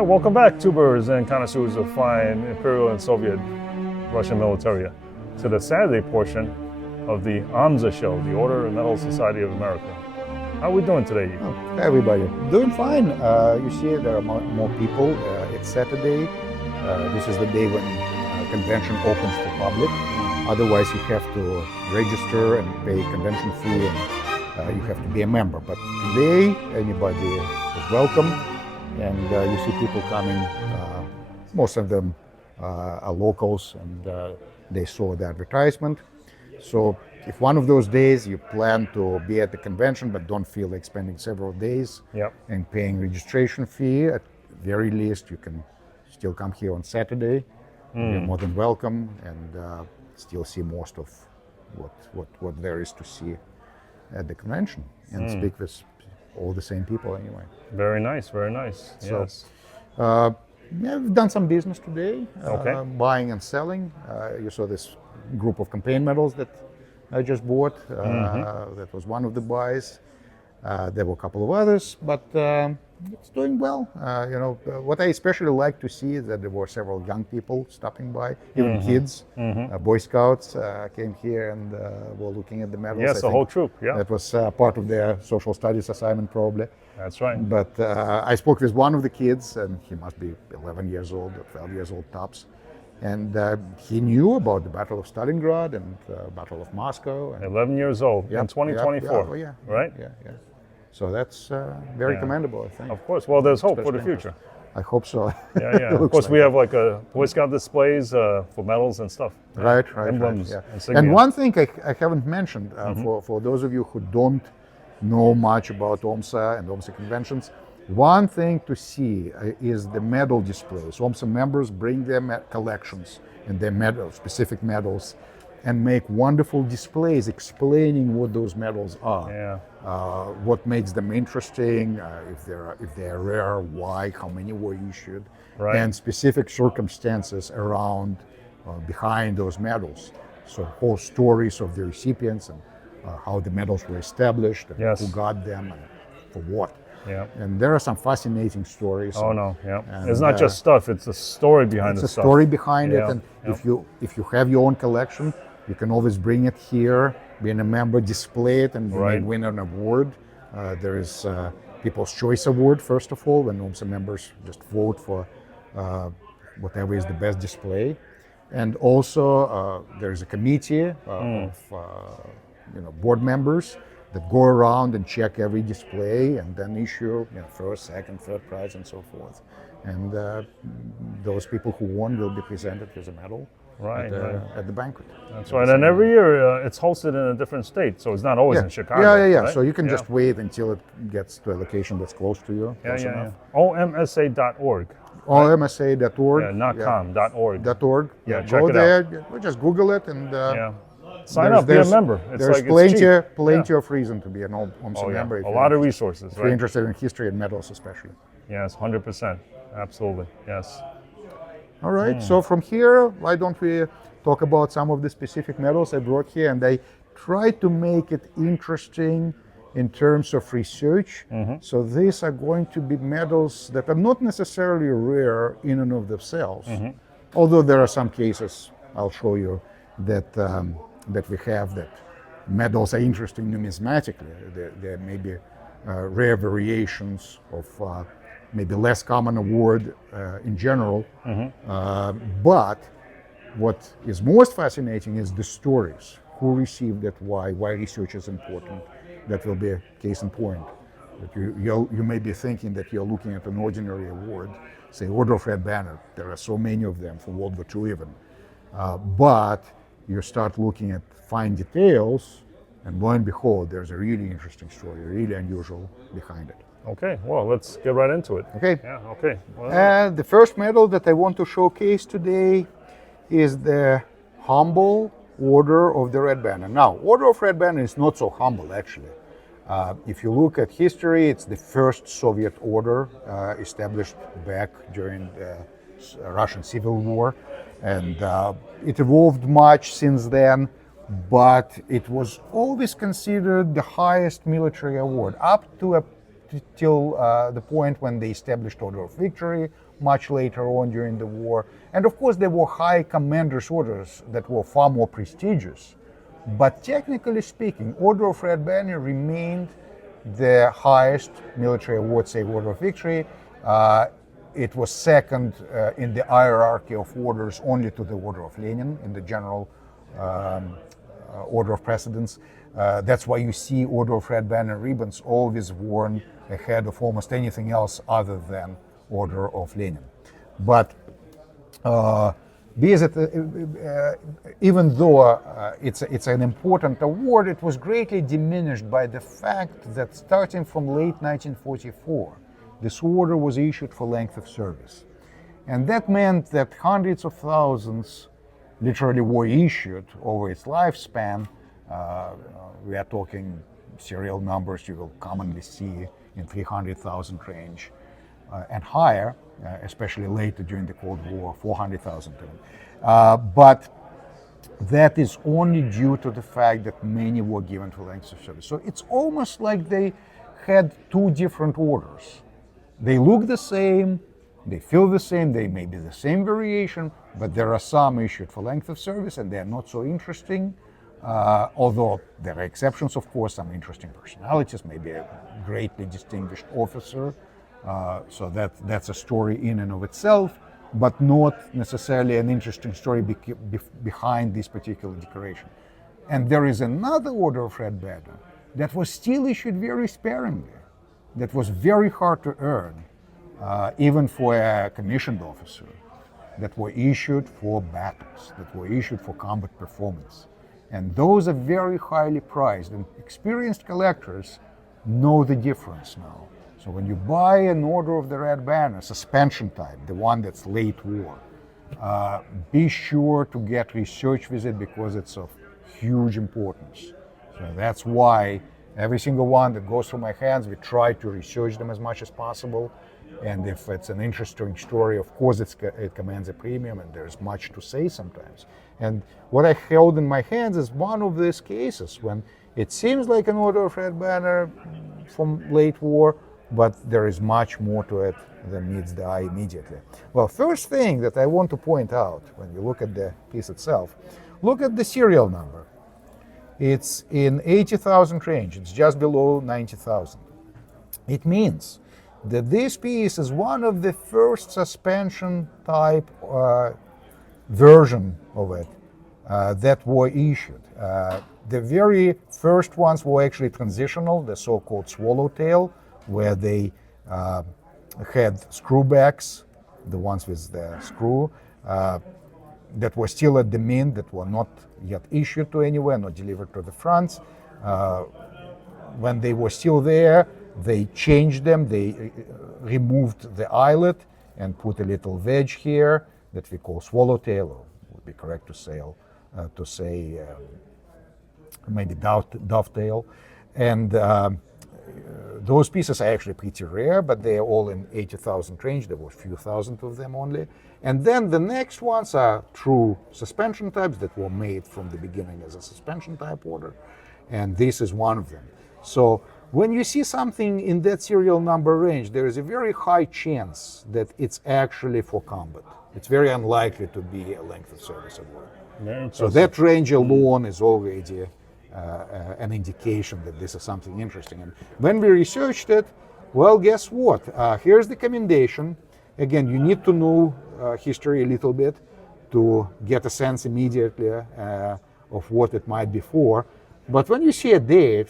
right, welcome back, tubers and connoisseurs of fine Imperial and Soviet Russian militaria, to the Saturday portion of the OMSA show, the Order and Medal Society of America. How are we doing today? Hi everybody, doing fine. You see there are more people. It's Saturday. This is the day when convention opens to public. Otherwise you have to register and pay convention fee and you have to be a member. But today anybody is welcome. And you see people coming, most of them are locals, and they saw the advertisement. So if one of those days you plan to be at the convention but don't feel like spending several days and paying registration fee, at very least you can still come here on Saturday. You're more than welcome, and still see most of what there is to see at the convention, and speak with all the same people anyway. Very nice, very nice. So, yes. We've done some business today, Okay. buying and selling. You saw this group of campaign medals that I just bought. That was one of the buys. There were a couple of others, but it's doing well. What I especially like to see is that there were several young people stopping by, even kids. Boy Scouts came here and were looking at the medals. Yes, the whole troop, yeah. That was part of their social studies assignment probably. That's right. But I spoke with one of the kids, and he must be 11 years old or 12 years old tops. And he knew about the Battle of Stalingrad and Battle of Moscow. And 11 years old in 2024, right? Yeah. So that's very commendable, I think. Of course. Well, there's hope for the future. I hope so. Yeah. Of course, we have like a Boy Scout displays for medals and stuff. Right. Emblems. Yeah. Insignia. And one thing I haven't mentioned, for those of you who don't know much about OMSA and OMSA conventions, one thing to see is the medal displays. OMSA members bring their collections and their specific medals and make wonderful displays explaining what those medals are. Yeah. What makes them interesting, if they're rare, why, how many were issued, and specific circumstances around, behind those medals. So whole stories of the recipients and how the medals were established, and who got them, and for what. Yeah. And there are some fascinating stories. Oh no, yeah. It's not just stuff; it's a story behind the stuff. It's a story behind it, and Yeah. if you have your own collection, you can always bring it here, being a member, display it, and you may win an award. There is People's Choice Award, first of all, when OMSA members just vote for whatever is the best display. And also there is a committee of board members that go around and check every display and then issue first, second, third prize and so forth. And those people who won will be presented with a medal. At the banquet. That's right. And every year it's hosted in a different state, so it's not always in Chicago. Yeah. Right? So you can just wait until it gets to a location that's close to you. Yeah. OMSA.org. OMSA.org. Yeah, not com, .org. .org. Yeah, check go it there. Just Google it and sign up, be a member. There's plenty of reason to be an OMSA member. A lot of resources, if you're interested in history and medals especially. Yes, 100%. Absolutely, yes. All right, so from here, why don't we talk about some of the specific medals I brought here, and I try to make it interesting in terms of research. So these are going to be medals that are not necessarily rare in and of themselves, although there are some cases, I'll show you, that we have that medals are interesting numismatically. There may be rare variations of maybe less common award in general. But what is most fascinating is the stories. Who received it, why research is important. That will be a case in point. That you may be thinking that you're looking at an ordinary award, say Order of Red Banner. There are so many of them for World War II even. But you start looking at fine details, and lo and behold, there's a really interesting story, really unusual behind it. Okay, well, let's get right into it. Okay. Yeah, okay. Well, the first medal that I want to showcase today is the humble Order of the Red Banner. Now, Order of Red Banner is not so humble, actually. If you look at history, it's the first Soviet order established back during the Russian Civil War. And it evolved much since then, but it was always considered the highest military award, up to a till the point when they established Order of Victory, much later on during the war. And of course, there were high commander's orders that were far more prestigious. But technically speaking, Order of Red Banner remained the highest military award, say Order of Victory. It was second in the hierarchy of orders only to the Order of Lenin in the general order of precedence. That's why you see Order of Red Banner ribbons always worn ahead of almost anything else other than Order of Lenin. But even though it's an important award, it was greatly diminished by the fact that starting from late 1944, this order was issued for length of service. And that meant that hundreds of thousands literally were issued over its lifespan. We are talking serial numbers you will commonly see in 300,000 range and higher, especially later during the Cold War, 400,000. But that is only due to the fact that many were given for length of service. So it's almost like they had two different orders. They look the same, they feel the same, they may be the same variation, but there are some issued for length of service and they're not so interesting. Although there are exceptions, of course, some interesting personalities, maybe a greatly distinguished officer. So that's a story in and of itself, but not necessarily an interesting story behind this particular decoration. And there is another Order of Red Banner that was still issued very sparingly, that was very hard to earn, even for a commissioned officer, that were issued for battles, that were issued for combat performance. And those are very highly prized, and experienced collectors know the difference now. So when you buy an Order of the Red Banner, suspension type, the one that's late war, be sure to get research with it because it's of huge importance. So that's why every single one that goes through my hands, we try to research them as much as possible. And if it's an interesting story, of course it commands a premium and there's much to say sometimes. And what I held in my hands is one of these cases when it seems like an Order of Red Banner from late war, but there is much more to it than meets the eye immediately. Well, first thing that I want to point out when you look at the piece itself, look at the serial number. It's in 80,000 range, it's just below 90,000. It means that this piece is one of the first suspension type version of it that were issued. The very first ones were actually transitional, the so-called swallowtail, where they had screwbacks, the ones with the screw, that were still at the mint, that were not yet issued to anywhere, not delivered to the fronts. When they were still there, they changed them, they removed the eyelet and put a little wedge here that we call swallowtail, or would be correct to say maybe dovetail. And those pieces are actually pretty rare, but they are all in 80,000 range. There were a few thousand of them only. And then the next ones are true suspension types that were made from the beginning as a suspension type order. And this is one of them. So when you see something in that serial number range, there is a very high chance that it's actually for combat. It's very unlikely to be a length of service award. So that range alone is already an indication that this is something interesting. And when we researched it, well, guess what? Here's the commendation. Again, you need to know history a little bit to get a sense immediately of what it might be for. But when you see a date,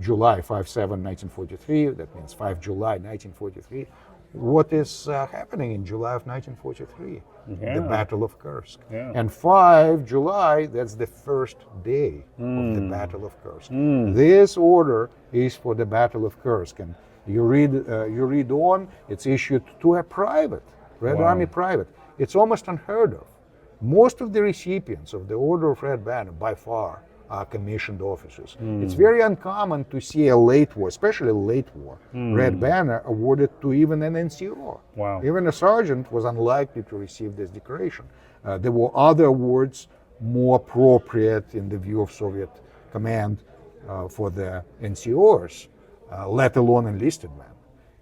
July 5/7, 1943, that means 5 July 1943, what is happening in July of 1943? The Battle of Kursk. And 5 July, that's the first day of the Battle of Kursk. This order is for the Battle of Kursk. And you read on, it's issued to a private, Red Army private. It's almost unheard of. Most of the recipients of the Order of Red Banner, by far, are commissioned officers. It's very uncommon to see a late war, especially late war, Red Banner awarded to even an NCO. Even a sergeant was unlikely to receive this decoration. There were other awards more appropriate in the view of Soviet command for the NCOs. let alone enlisted men.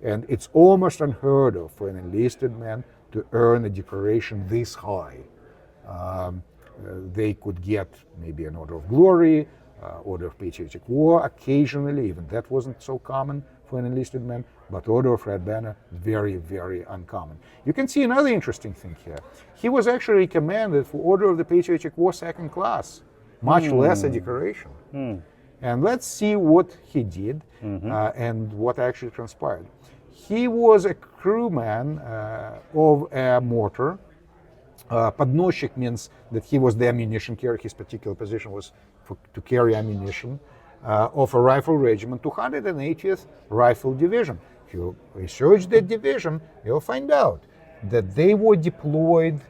And it's almost unheard of for an enlisted man to earn a decoration this high. They could get maybe an Order of Glory, Order of Patriotic War occasionally, even that wasn't so common for an enlisted man, but Order of Red Banner, very, very uncommon. You can see another interesting thing here. He was actually recommended for Order of the Patriotic War second class, much less a decoration. And let's see what he did and what actually transpired. He was a crewman of a mortar. Podnoshchik means that he was the ammunition carrier. His particular position was to carry ammunition of a rifle regiment, 280th Rifle Division. If you research that division, you'll find out that they were deployed,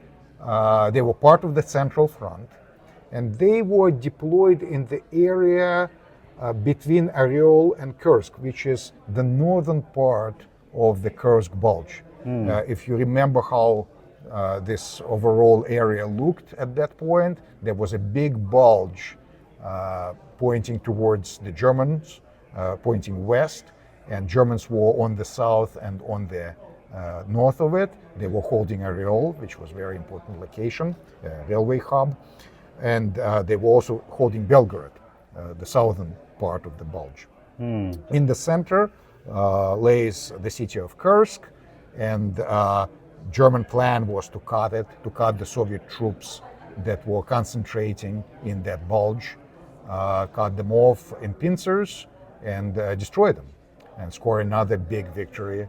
they were part of the Central Front, and they were deployed in the area between Oryol and Kursk, which is the northern part of the Kursk Bulge. If you remember how this overall area looked at that point, there was a big bulge pointing towards the Germans, pointing west, and Germans were on the south and on the north of it. They were holding Oryol, which was a very important location, railway hub, and they were also holding Belgorod, the southern part of the bulge. In the center lays the city of Kursk, and German plan was to cut the Soviet troops that were concentrating in that bulge, cut them off in pincers and destroy them, and score another big victory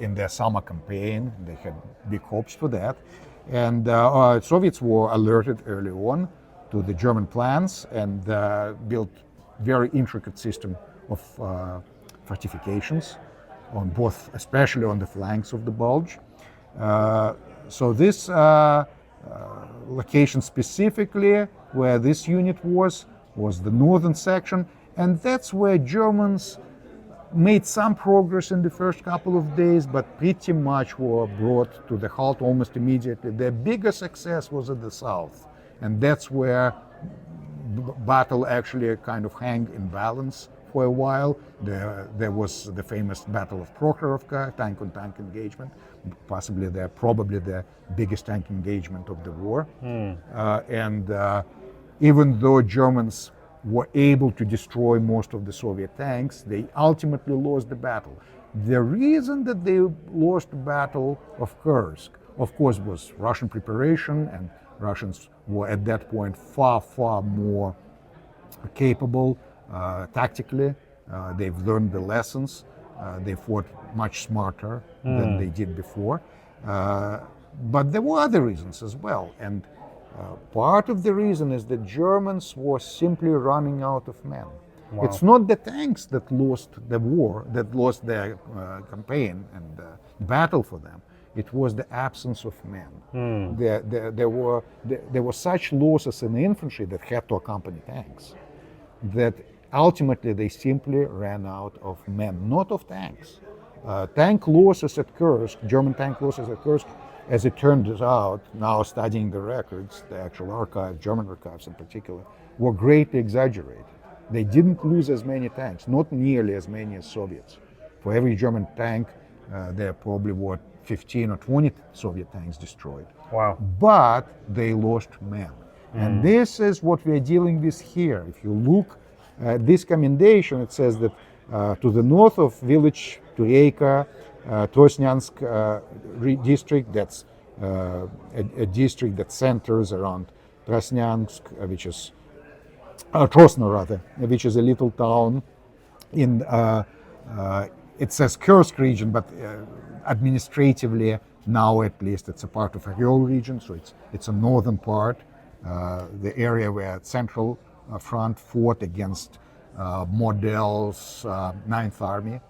in their summer campaign. They had big hopes for that. And Soviets were alerted early on to the German plans and built very intricate system of fortifications on both, especially on the flanks of the bulge. So this location specifically where this unit was the northern section, and that's where Germans made some progress in the first couple of days, but pretty much were brought to the halt almost immediately. Their biggest success was at the south, and that's where battle actually kind of hang in balance for a while. There was the famous Battle of Prokhorovka, tank-on-tank engagement, probably the biggest tank engagement of the war. And even though Germans were able to destroy most of the Soviet tanks, they ultimately lost the battle. The reason that they lost the Battle of Kursk, of course, was Russian preparation, and Russians were at that point far, far more capable tactically. They've learned the lessons. They fought much smarter than they did before. But there were other reasons as well. And part of the reason is that Germans were simply running out of men. Wow. It's not the tanks that lost the war, that lost their campaign and battle for them. It was the absence of men. There were such losses in the infantry that had to accompany tanks, that ultimately they simply ran out of men, not of tanks. Tank losses at Kursk, German tank losses at Kursk, as it turns out, now studying the records, the actual archive, German archives in particular, were greatly exaggerated. They didn't lose as many tanks, not nearly as many as Soviets. For every German tank, there probably were 15 or 20 Soviet tanks destroyed. Wow. But they lost men. And this is what we are dealing with here. If you look at this commendation, it says that to the north of village Tureika, Trosnyansk district, that's a district that centers around Trosnyansk, which is Trosno rather, which is a little town in it says Kursk region, but administratively now at least it's a part of Oryol region, so it's a northern part, the area where Central Front fought against Model's Ninth Army.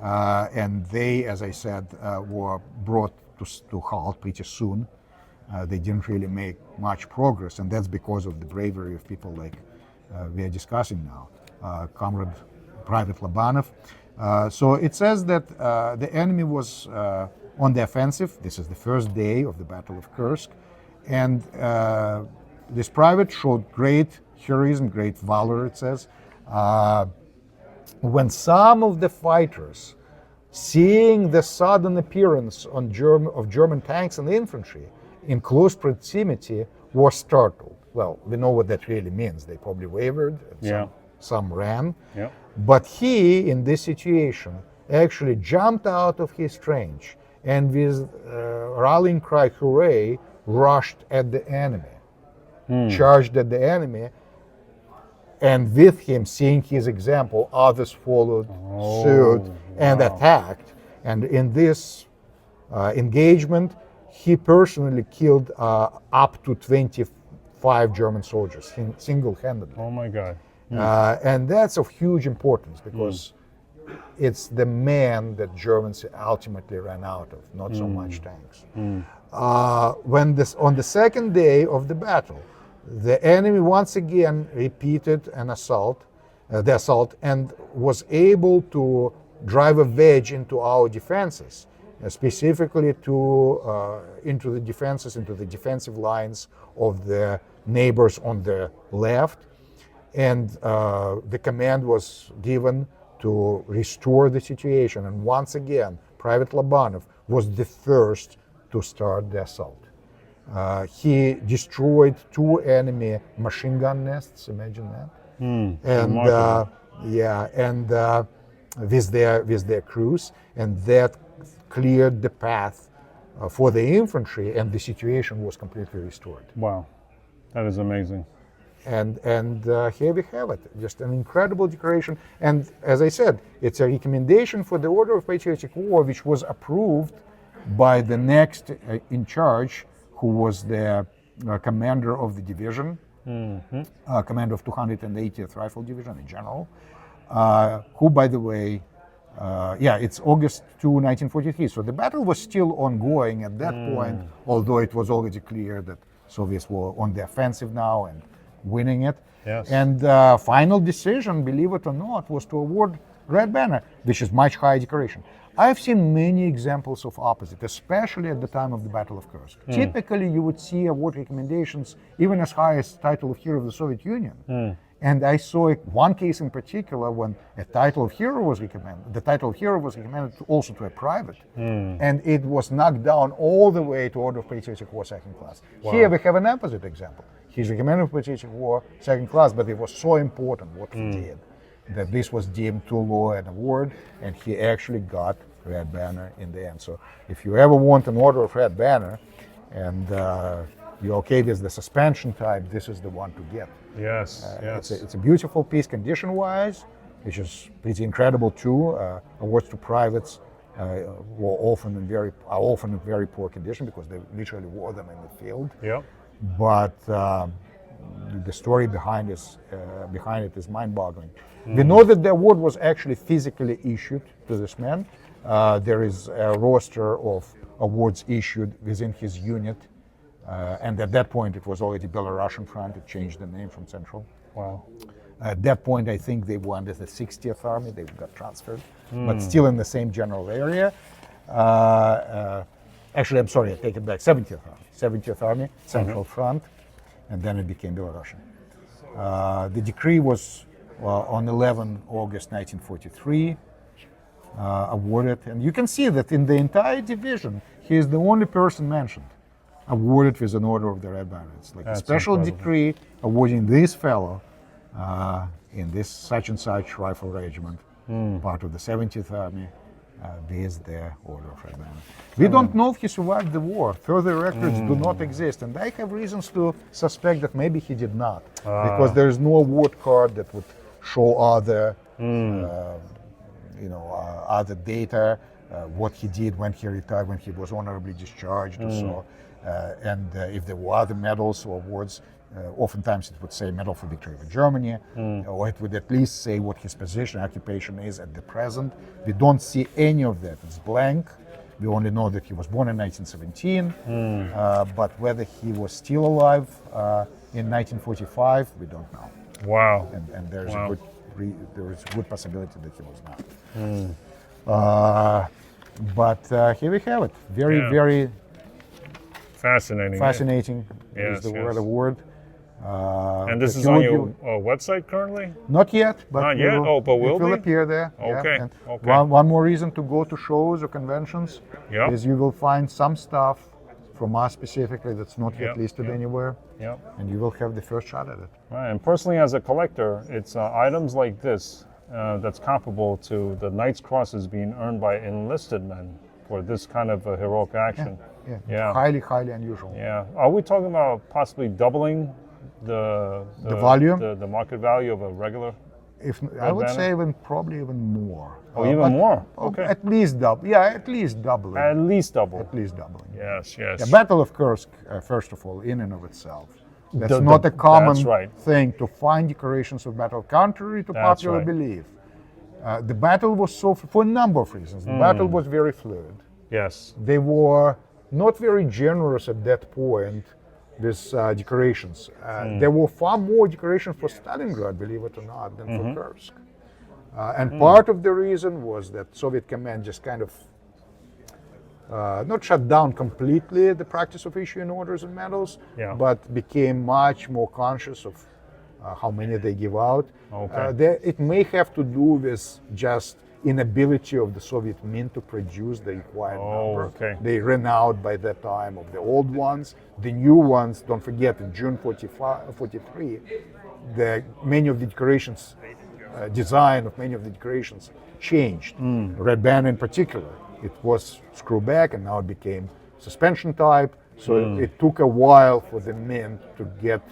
And they, as I said, were brought to halt pretty soon. They didn't really make much progress, and that's because of the bravery of people like we are discussing now, Comrade Private Labanov. So it says that the enemy was on the offensive. This is the first day of the Battle of Kursk, and this private showed great heroism, great valor, it says. when some of the fighters, seeing the sudden appearance of German tanks and infantry in close proximity, were startled. Well, we know what that really means. They probably wavered, and some ran. Yeah. But he, in this situation, actually jumped out of his trench and with rallying cry, hooray, rushed at the enemy, charged at the enemy. And with him, seeing his example, others followed suit and attacked. And in this engagement, he personally killed up to 25 German soldiers single-handedly. Oh my God. And that's of huge importance because it's the man that Germans ultimately ran out of, not so much tanks. On the second day of the battle, the enemy once again repeated the assault, and was able to drive a wedge into our defenses, specifically into the defensive lines of the neighbors on the left. And the command was given to restore the situation. And once again, Private Lobanov was the first to start the assault. He destroyed 2 enemy machine gun nests. Imagine that. And with their crews, and that cleared the path for the infantry, and the situation was completely restored. Wow, that is amazing. And here we have it, just an incredible decoration. And as I said, it's a recommendation for the Order of Patriotic War, which was approved by the next in charge, who was the commander of the division, commander of 280th Rifle Division, a general, who, by the way, it's August 2, 1943. So the battle was still ongoing at that point, although it was already clear that Soviets were on the offensive now and winning it. Yes. And final decision, believe it or not, was to award Red Banner, which is much higher decoration. I've seen many examples of opposite, especially at the time of the Battle of Kursk. Typically, you would see award recommendations even as high as title of Hero of the Soviet Union. And I saw one case in particular when a title of hero was recommended. The title of hero was recommended also to a private, and it was knocked down all the way to Order of Patriotic War second class. Wow. Here we have an opposite example. He's recommended for Patriotic War second class, but it was so important what he did that this was deemed too low an award, and he actually got Red Banner in the end. So if you ever want an Order of Red Banner, and you're okay with the suspension type, this is the one to get. Yes, yes. It's a beautiful piece condition-wise, which is pretty incredible too. Awards to privates were often in very poor condition because they literally wore them in the field. Yep. But the story behind it is mind-boggling. We know that the award was actually physically issued to this man. There is a roster of awards issued within his unit. And at that point, it was already Belarusian Front. It changed the name from Central. Wow. At that point, I think they were under the 60th Army. They got transferred, but still in the same general area. Actually, I'm sorry, I take it back. 70th Army. 70th Army, Central Front, and then it became Belarusian. The decree was on 11 August 1943 awarded. And you can see that in the entire division, he is the only person mentioned awarded with an Order of the Red Banner. It's like a special decree awarding this fellow in this such and such rifle regiment, part of the 70th Army, with the Order of Red Banner. We don't know if he survived the war. Further records do not exist, and I have reasons to suspect that maybe he did not, because there is no award card that would show other, other data, what he did when he retired, when he was honorably discharged, or so. And if there were other medals or awards, oftentimes it would say Medal for Victory over Germany, or it would at least say what his position, occupation is at the present. We don't see any of that. It's blank. We only know that he was born in 1917, but whether he was still alive in 1945, we don't know. Wow. And there's there is a good possibility that he was not. But here we have it. Very fascinating. Fascinating Yes, is the yes. word award. And this is if you on would your do- website currently? Not yet, but Not it yet? Oh, but will it will be? appear there. yeah. Okay, And okay. One more reason to go to shows or conventions Yeah. is you will find some stuff from us specifically that's not yet Yeah, listed yeah. anywhere, Yeah. and you will have the first shot at it. Right. And personally, as a collector, it's items like this that's comparable to the Knight's Crosses being earned by enlisted men for this kind of a heroic action. Yeah, Yeah. highly, highly unusual. Yeah. Are we talking about possibly doubling the volume? the market value of a regular? If I would banner? say probably even more. Oh, even but- more? oh, Okay. At least double. Yeah, at least doubling. At least double. At least doubling. Yes. Yes. The Battle of Kursk, first of all, in and of itself, that's The- not the- a common that's right. thing to find decorations of battle, contrary to That's popular right. belief. The battle was for a number of reasons. The battle was very fluid. Yes. They were not very generous at that point with decorations. There were far more decorations for Stalingrad, believe it or not, than for Kursk. And part of the reason was that Soviet command just kind of not shut down completely the practice of issuing orders and medals, Yeah. but became much more conscious of how many they give out. Okay. It may have to do with just inability of the Soviet Mint to produce the required number. Okay. They ran out by that time of the old ones. The new ones, don't forget, in June 43, many of the decorations, design of many of the decorations changed. Red Band in particular. It was screwback and now it became suspension type. So it took a while for the Mint to get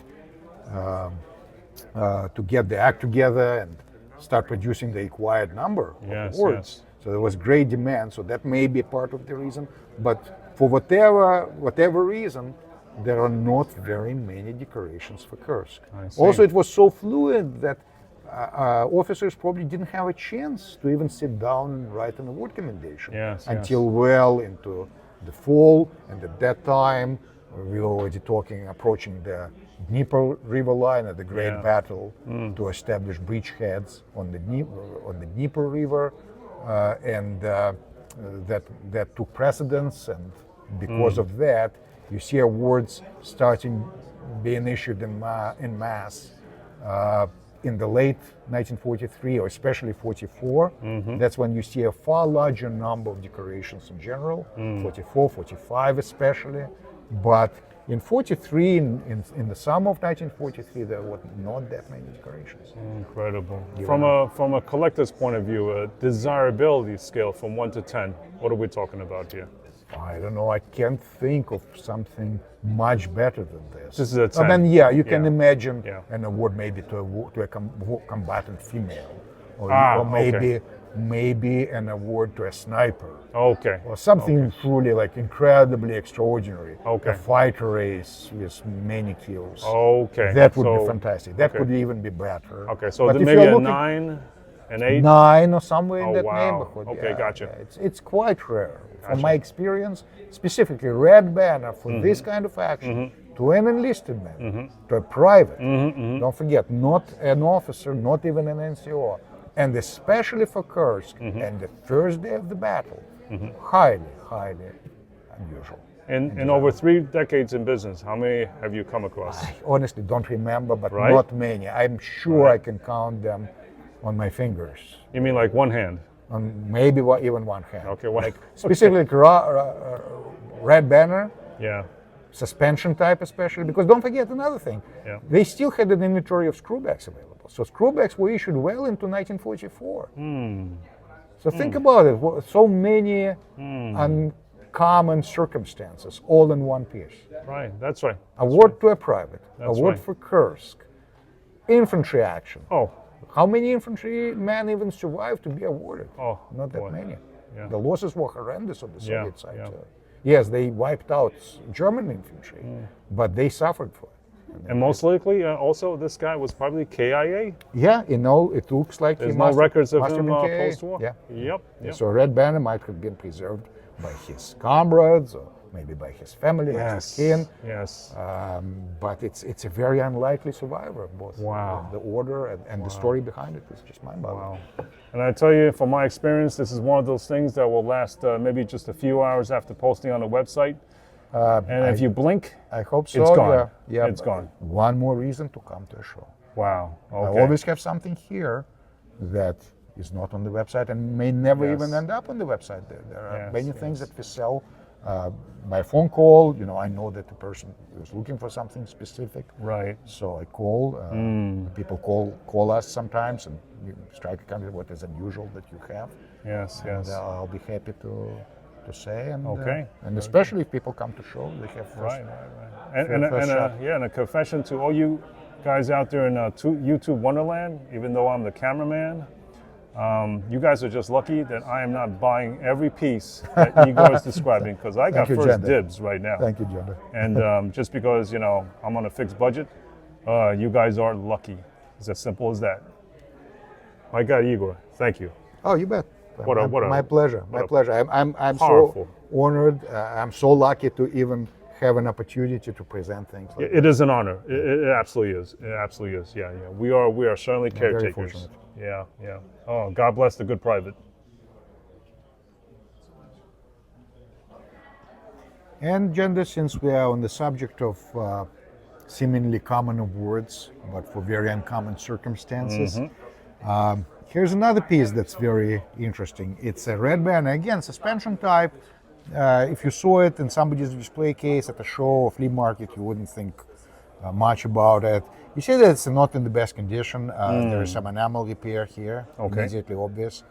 the act together and start producing the required number Yes, of awards. yes. So there was great demand. So that may be part of the reason. But for whatever reason, there are not very many decorations for Kursk. I see. Also, it was so fluid that officers probably didn't have a chance to even sit down and write an award commendation Yes, until well into the fall. And at that time, we were already approaching the Dnieper River line at the great Yeah. battle to establish bridgeheads on the Dnieper River, and that took precedence. And because of that, you see awards starting being issued in mass in the late 1943 or especially 44. That's when you see a far larger number of decorations in general, 44, 45 especially. But in 43, in the summer of 1943, there were not that many decorations. Incredible. From a collector's point of view, a desirability scale from 1 to 10, what are we talking about here? I don't know. I can't think of something much better than this. This is a 10. Then, yeah, you can Yeah. imagine Yeah. an award maybe to a combatant female, or Okay. maybe an award to a sniper, Okay. or something truly like incredibly extraordinary. Okay. A fighter race with many kills. Okay. That would So- be fantastic. That okay. could even be better. Okay, so But if maybe you're a looking- 9, an 8? 9 or somewhere in Oh, that wow. neighborhood. Okay, yeah, gotcha. yeah. It's quite rare. From Gotcha. my experience, specifically Red Banner for this kind of action, to an enlisted man, to a private. Don't forget, not an officer, not even an NCO, and especially for Kursk and the first day of the battle, highly, highly unusual. In over 3 decades in business, how many have you come across? I honestly don't remember, but Right? not many. I'm sure I can count them on my fingers. You mean like one hand? On maybe even one hand. Okay, one. Specifically, Red Banner, Yeah. suspension type especially, because don't forget another thing, Yeah. they still had an inventory of screwbacks available. So screwbacks were issued well into 1944. So think about it, so many uncommon circumstances all in one piece. Right, that's right. Award to a private, That's award right. for Kursk, infantry action. Oh, How many infantrymen even survived to be awarded? oh. Not that boy. many. Yeah. The losses were horrendous on the Yeah, Soviet side yeah. too. Yes, they wiped out German infantry, but they suffered for it. And most likely, also, this guy was probably KIA. Yeah, it looks like There's he no must records of must have him been KIA. post-war. Yeah. Yep. Yep. So Red Banner might have been preserved by his comrades or maybe by his family, or his kin. Yes. But it's a very unlikely survivor of both. Wow. The order and the story behind it is just mind-boggling. Wow. And I tell you, from my experience, this is one of those things that will last maybe just a few hours after posting on the website. And if you blink, I hope so. it's gone. Yeah. It's gone. One more reason to come to a show. Wow. I Okay. always have something here that is not on the website and may never Yes. even end up on the website. There are Yes, many things yes. that we sell by phone call. You know, I know that the person is looking for something specific. Right. So I call. People call us sometimes and we strike a conversation. What is unusual that you have? Yes. And Yes. I'll be happy to say. And, Okay. And especially if people come to show, they have first. Right. And a confession to all you guys out there in YouTube Wonderland. Even though I'm the cameraman, you guys are just lucky that I am not buying every piece that Igor is describing, because I got you, first Gender. dibs right now. Thank you, John. And just because I'm on a fixed budget, you guys are lucky. It's as simple as that. My God, Igor, thank you. Oh, you bet. My pleasure. My pleasure. I'm powerful. so honored. I'm so lucky to even have an opportunity to present things. Like It is an honor. It absolutely is. It absolutely is. Yeah, yeah. We are certainly very caretakers. fortunate. Yeah, yeah. Oh, God bless the good private. And gender, since we are on the subject of seemingly common awards, but for very uncommon circumstances, here's another piece that's very interesting. It's a red banner, again, suspension type. If you saw it in somebody's display case at a show or flea market, you wouldn't think much about it. You see that it's not in the best condition. There is some enamel repair here, immediately obvious.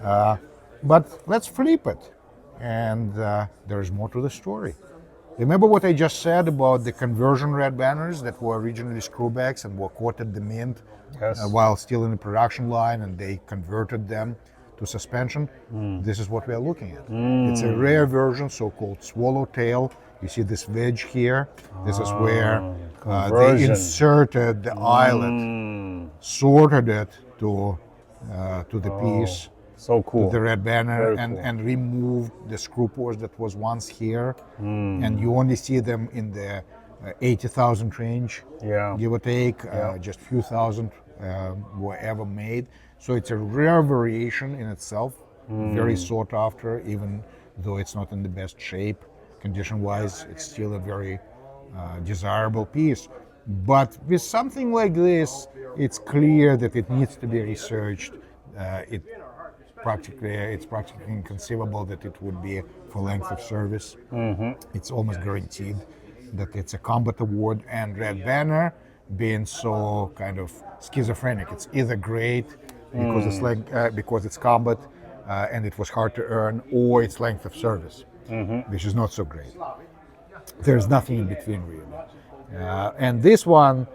But let's flip it, and there is more to the story. Remember what I just said about the conversion red banners that were originally screwbacks and were caught at the mint while still in the production line, and they converted them to suspension? This is what we are looking at. It's a rare version, so-called swallowtail. You see this wedge here. This is where they inserted the eyelet, sorted it to the piece. So cool. The red banner, Very cool. and removed the screw port that was once here, and you only see them in the 80,000 range, give or take. Just few thousand were ever made. So it's a rare variation in itself, very sought after, even though it's not in the best shape. Condition-wise, it's still a very desirable piece. But with something like this, it's clear that it needs to be researched. It's practically inconceivable that it would be for length of service. It's almost guaranteed that it's a combat award, and red banner being so kind of schizophrenic. It's either great because it's combat and it was hard to earn, or it's length of service, which is not so great. There's nothing in between, really. And this one,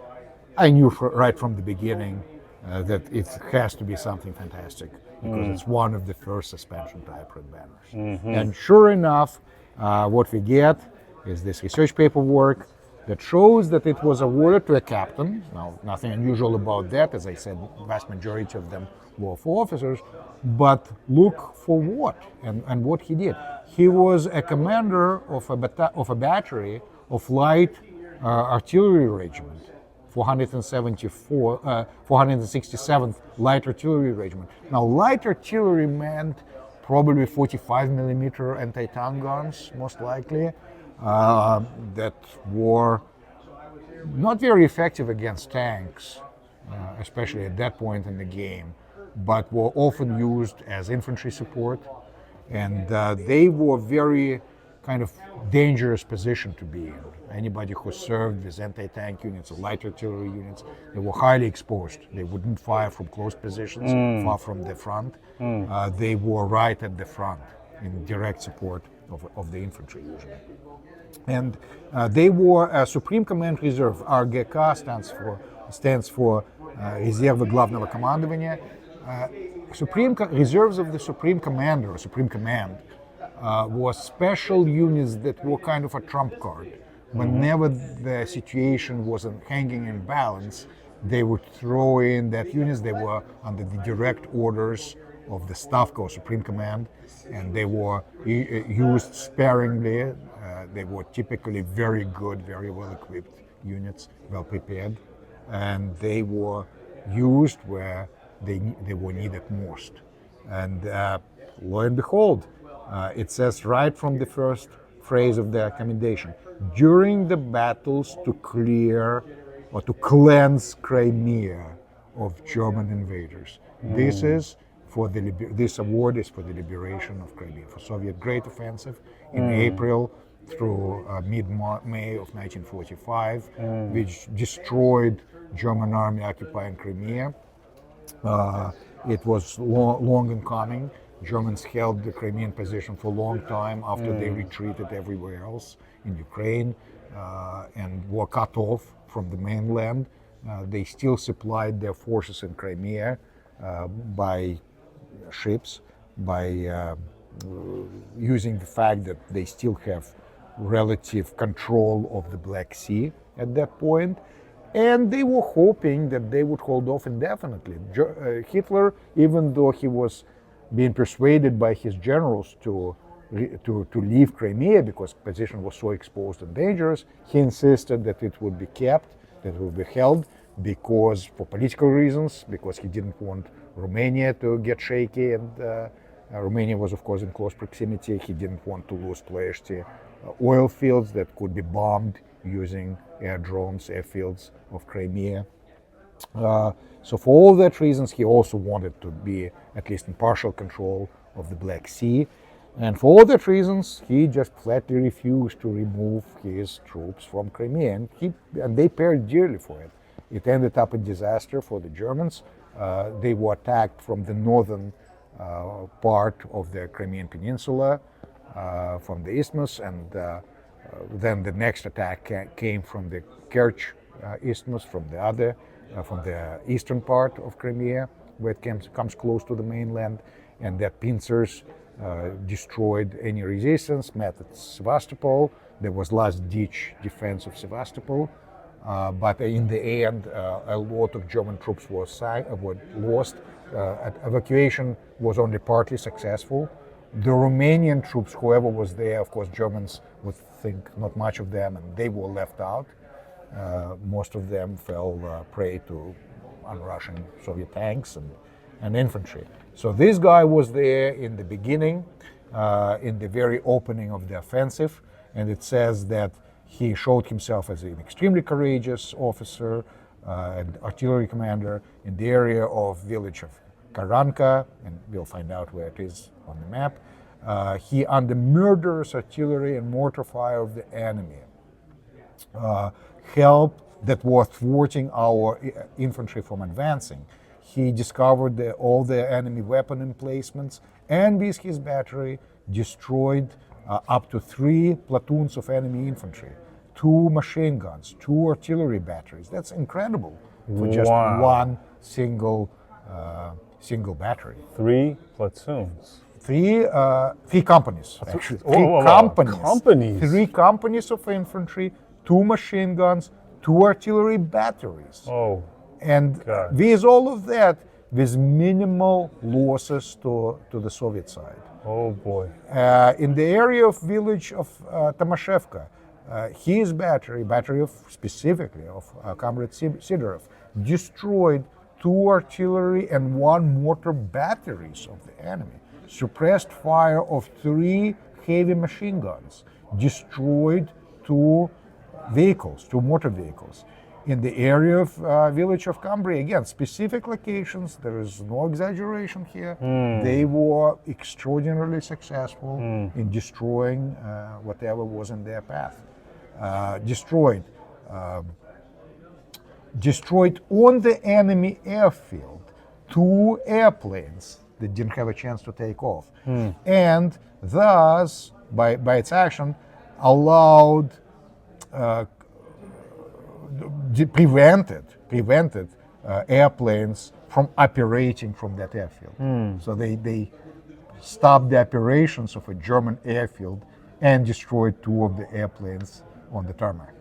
I knew right from the beginning that it has to be something fantastic, because it's one of the first suspension type red banners. And sure enough, what we get is this research paperwork that shows that it was awarded to a captain. Now, nothing unusual about that. As I said, vast majority of them were for officers. But look for what and what he did. He was a commander of a battery of light artillery regiment, 467th Light Artillery Regiment. Now, light artillery meant probably 45 millimeter anti-tank guns, most likely, that were not very effective against tanks, especially at that point in the game, but were often used as infantry support. And they were very kind of dangerous position to be in. Anybody who served with anti-tank units or light artillery units, they were highly exposed. They wouldn't fire from close positions, far from the front. They were right at the front in direct support of the infantry usually. And they were a Supreme Command Reserve. RGK stands for Резервы Главного Командования. Reserves of the Supreme Commander, or Supreme Command, were special units that were kind of a trump card. Whenever the situation wasn't hanging in balance, they would throw in that units. They were under the direct orders of the Staff Corps Supreme Command, and they were used sparingly. They were typically very good, very well equipped units, well prepared, and they were used where they were needed most. And lo and behold, it says right from the first phrase of the commendation, during the battles to clear or to cleanse Crimea of German invaders. This is for the this award is for the liberation of Crimea, for Soviet Great Offensive in April through mid-May of 1945, which destroyed German army occupying Crimea. It was long in coming. Germans held the Crimean position for a long time after they retreated everywhere else in Ukraine and were cut off from the mainland. They still supplied their forces in Crimea by ships, by using the fact that they still have relative control of the Black Sea at that point. And they were hoping that they would hold off indefinitely. Hitler, even though he was being persuaded by his generals to leave Crimea because the position was so exposed and dangerous, he insisted that it would be kept, that it would be held, because for political reasons, because he didn't want Romania to get shaky, and Romania was, of course, in close proximity. He didn't want to lose Ploiești oil fields that could be bombed using air drones, airfields of Crimea. So for all that reasons, he also wanted to be at least in partial control of the Black Sea. And for all that reasons, he just flatly refused to remove his troops from Crimea. And they paid dearly for it. It ended up a disaster for the Germans. They were attacked from the northern part of the Crimean Peninsula, from the isthmus, and then the next attack came from the Kerch isthmus, from the eastern part of Crimea, where it comes close to the mainland, and that pincers destroyed any resistance, met at Sevastopol. There was last-ditch defense of Sevastopol, but in the end, a lot of German troops were lost. Evacuation was only partly successful. The Romanian troops, whoever was there, of course, Germans would think not much of them, and they were left out. Most of them fell prey to Russian Soviet tanks and infantry. So this guy was there in the beginning, in the very opening of the offensive, and it says that he showed himself as an extremely courageous officer and artillery commander in the area of village of Karanka, and we'll find out where it is on the map. He, under murderous artillery and mortar fire of the enemy, helped that were thwarting our infantry from advancing. He discovered all the enemy weapon emplacements, and with his battery destroyed up to 3 platoons of enemy infantry, 2 machine guns, 2 artillery batteries. That's incredible for just one single battery. 3 platoons. 3 companies, actually. Companies. 3 companies of infantry, 2 machine guns, 2 artillery batteries. Oh. And God. with all of that, with minimal losses to the Soviet side. Oh boy. In the area of village of Tomashevka, his battery of specifically of Comrade Sidorov, destroyed 2 artillery and 1 mortar batteries of the enemy, suppressed fire of 3 heavy machine guns, destroyed 2 motor vehicles. In the area of village of Cambria, again, specific locations, there is no exaggeration here. They were extraordinarily successful in destroying whatever was in their path. Destroyed on the enemy airfield 2 airplanes that didn't have a chance to take off, and thus, by its action, allowed prevented airplanes from operating from that airfield. So they stopped the operations of a German airfield and destroyed 2 of the airplanes on the tarmac.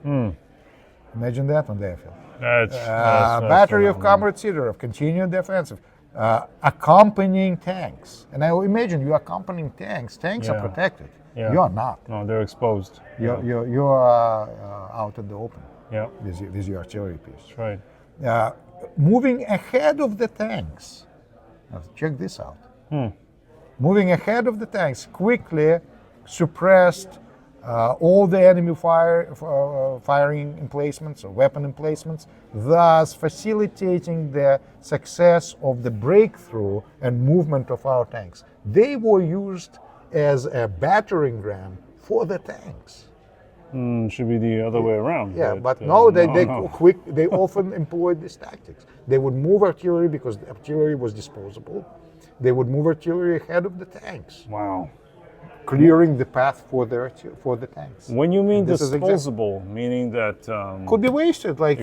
Imagine that on the airfield. That's battery of Comrade Sidorov continued the offensive, accompanying tanks. And I imagine you accompanying tanks. Tanks are protected. Yeah. You are not. No, they're exposed. You are out in the open. Yeah. With your artillery piece. That's right. Moving ahead of the tanks. Now, check this out. Moving ahead of the tanks, quickly suppressed all the enemy firing emplacements or weapon emplacements, thus facilitating the success of the breakthrough and movement of our tanks. They were used as a battering ram for the tanks. Should be the other way around. Yeah, but no, they often employed these tactics. They would move artillery because the artillery was disposable. They would move artillery ahead of the tanks. Wow. Clearing the path for the tanks. When you mean disposable, meaning that could be wasted. Like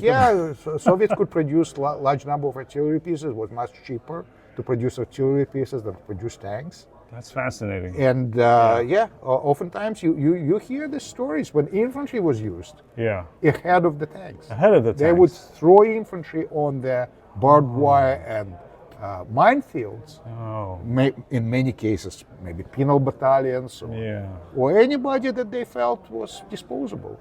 Soviets could produce large number of artillery pieces. It was much cheaper to produce artillery pieces than to produce tanks. That's fascinating. And oftentimes you hear the stories when infantry was used. Yeah. Ahead of the tanks. Ahead of the tanks. They would throw infantry on the barbed wire and minefields. Oh. In many cases, maybe penal battalions or anybody that they felt was disposable.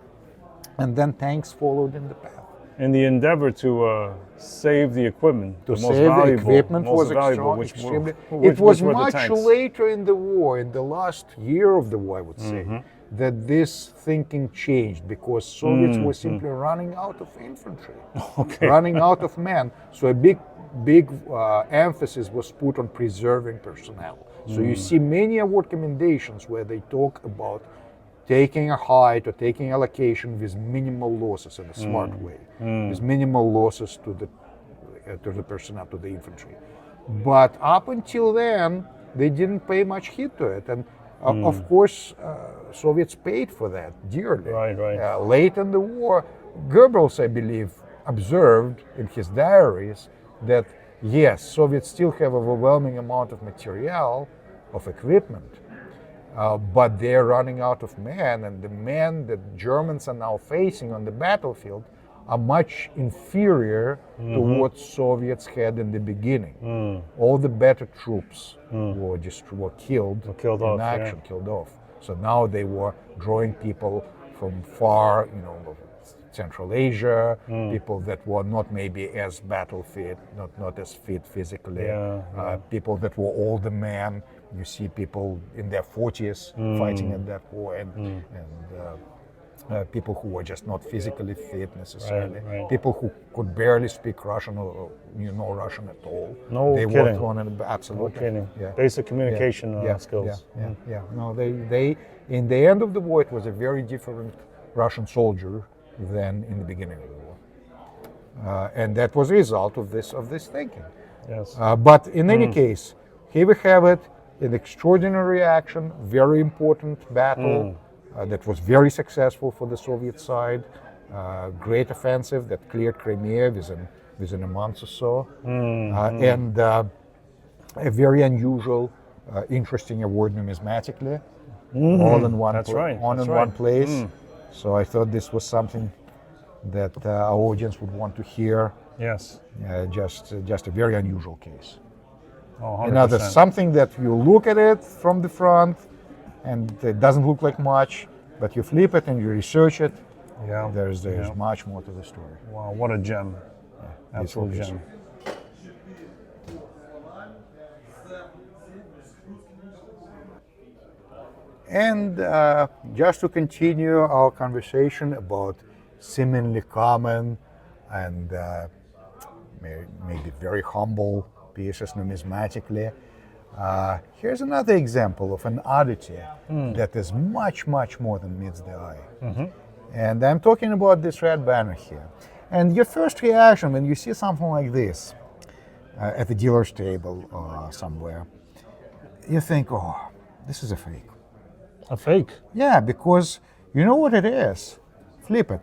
And then tanks followed in the path. In the endeavor to save the equipment, to the most save valuable, the equipment most was valuable, extremely. which It was were the much tanks. later in the war, in the last year of the war, I would say, that this thinking changed because Soviets were simply running out of infantry, running out of men. So a big emphasis was put on preserving personnel. So you see many award commendations where they talk about taking a height or taking allocation with minimal losses in a smart way, with minimal losses to the personnel, to the infantry. But up until then, they didn't pay much heed to it, and of course, Soviets paid for that dearly. Right. Late in the war, Goebbels, I believe, observed in his diaries that yes, Soviets still have overwhelming amount of material, of equipment, but they're running out of men, and the men that Germans are now facing on the battlefield are much inferior to what Soviets had in the beginning. All the better troops were killed in action, killed off. So now they were drawing people from far, Central Asia, people that were not maybe as battle fit, not as fit physically, people that were older men. You see people in their 40s fighting in that war, and people who were just not physically fit necessarily, people who could barely speak Russian or no Russian at all. They were thrown in absolutely. No kidding. Basic communication skills. No, they in the end of the war, it was a very different Russian soldier than in the beginning of the war, and that was a result of this thinking. Yes. But in any case, here we have it. An extraordinary action, very important battle that was very successful for the Soviet side. Great offensive that cleared Crimea within a month or so, and a very unusual, interesting award numismatically, all in one place. So I thought this was something that our audience would want to hear. Yes. Just a very unusual case. Oh, something that you look at it from the front and it doesn't look like much, but you flip it and you research it. Yeah. There's much more to the story. Wow, what a gem. Absolute gem. And just to continue our conversation about seemingly common and maybe very humble pieces numismatically, here's another example of an oddity that is much, much more than meets the eye. And I'm talking about this red banner here. And your first reaction when you see something like this at the dealer's table or somewhere, you think, oh, this is a fake. A fake? Yeah, because you know what it is. Flip it.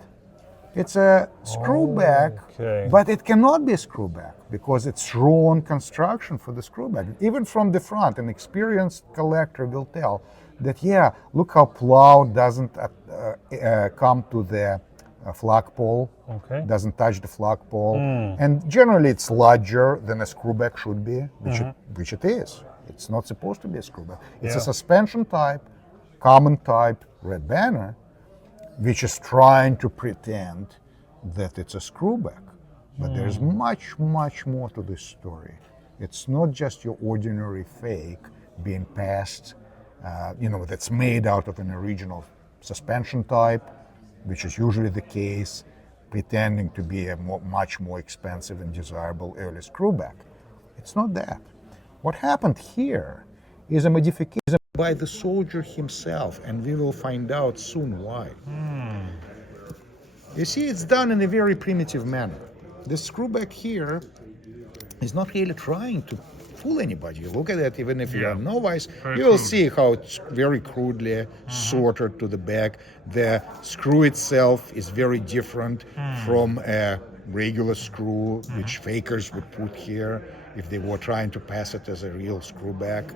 It's a screwback, but it cannot be a screwback because it's wrong construction for the screwback. Even from the front, an experienced collector will tell that, yeah, look how plow doesn't come to the flagpole, doesn't touch the flagpole. And generally it's larger than a screwback should be, which it is. It's not supposed to be a screwback. It's a suspension type, common type red banner, which is trying to pretend that it's a screwback. But there's much, much more to this story. It's not just your ordinary fake being passed, that's made out of an original suspension type, which is usually the case, pretending to be a much more expensive and desirable early screwback. It's not that. What happened here is a modification by the soldier himself, and we will find out soon why. You see, it's done in a very primitive manner. The screwback here is not really trying to fool anybody. You look at it, even if you are novice, you will see how it's very crudely sorted to the back. The screw itself is very different from a regular screw, which fakers would put here if they were trying to pass it as a real screwback.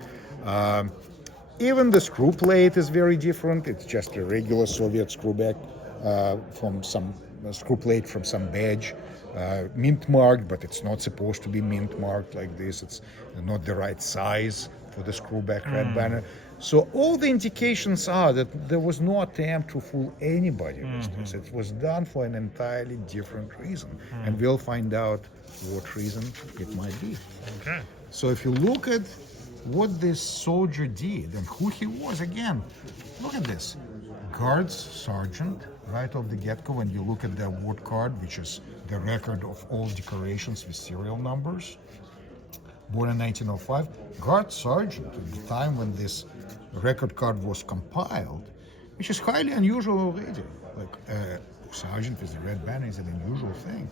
Even the screw plate is very different. It's just a regular Soviet screwback from some screw plate from some badge. Mint marked, but it's not supposed to be mint marked like this. It's not the right size for the screwback red banner. So all the indications are that there was no attempt to fool anybody with this. It was done for an entirely different reason, and we'll find out what reason it might be. Okay. So if you look at what this soldier did and who he was, again, look at this. Guards sergeant, right off the get-go, when you look at the award card, which is the record of all decorations with serial numbers, born in 1905, guard sergeant at the time when this record card was compiled, which is highly unusual already. Like sergeant with the red banner is an unusual thing.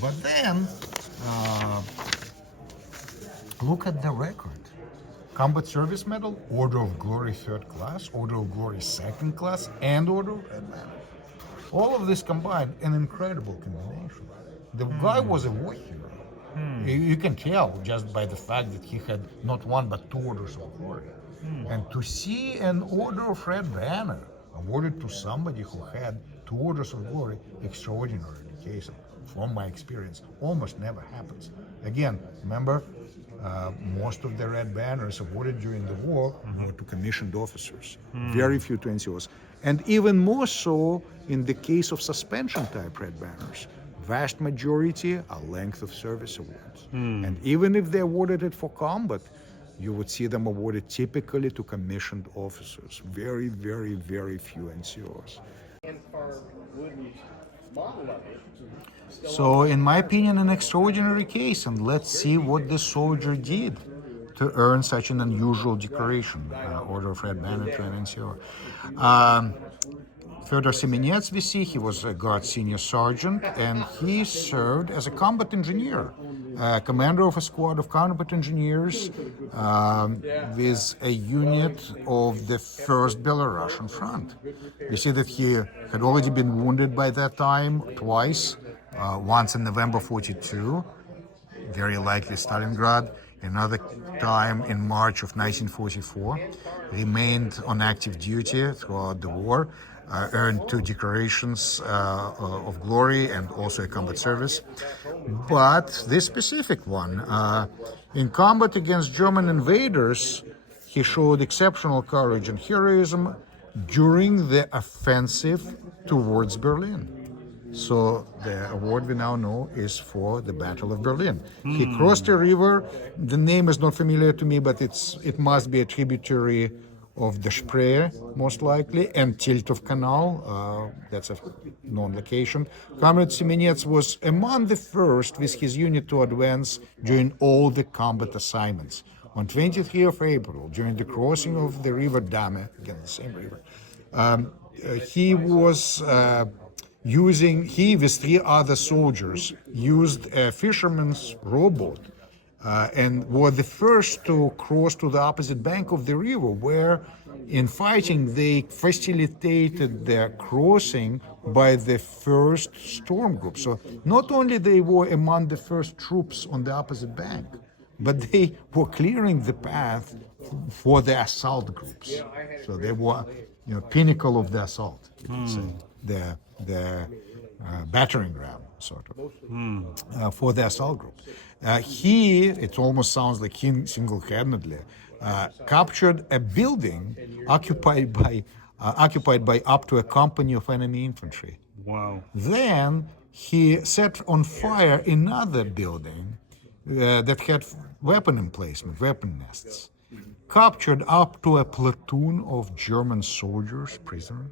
But then, look at the record. Combat Service Medal, Order of Glory 3rd Class, Order of Glory 2nd Class, and Order of Red Banner. All of this combined, an incredible combination. The guy was a war hero. You can tell just by the fact that he had not one but 2 Orders of Glory. And to see an Order of Red Banner awarded to somebody who had 2 Orders of Glory, extraordinary case, from my experience, almost never happens. Again, remember, most of the red banners awarded during the war were to commissioned officers, very few to NCOs. And even more so in the case of suspension type red banners. Vast majority are length of service awards. And even if they awarded it for combat, you would see them awarded typically to commissioned officers. Very, very, very few NCOs. So, in my opinion, an extraordinary case, and let's see what the soldier did to earn such an unusual decoration, Order of Red Banner to an NCO. Fyodor Semenets, we see, he was a Guard Senior Sergeant, and he served as a combat engineer, commander of a squad of combat engineers with a unit of the 1st Belarusian Front. You see that he had already been wounded by that time twice, once in November 42, very likely Stalingrad, another time in March of 1944, remained on active duty throughout the war, earned 2 decorations of glory and also a combat service. But this specific one, in combat against German invaders, he showed exceptional courage and heroism during the offensive towards Berlin. So the award we now know is for the Battle of Berlin. He crossed a river. The name is not familiar to me, but it must be a tributary of the Spree, most likely, and Tiltov Canal. That's a known location. Comrade Semenets was among the first with his unit to advance during all the combat assignments. On 23rd of April, during the crossing of the river Dame, again the same river, he was he with 3 other soldiers used a fisherman's rowboat and were the first to cross to the opposite bank of the river, where in fighting they facilitated their crossing by the 1st storm group. So not only they were among the first troops on the opposite bank, but they were clearing the path for the assault groups. So they were, pinnacle of the assault, you could say, the battering ram, sort of, for the assault groups. It almost sounds like he single-handedly captured a building occupied by up to a company of enemy infantry. Wow. Then he set on fire another building that had weapon emplacement, weapon nests. captured up to a platoon of German soldiers, prisoner.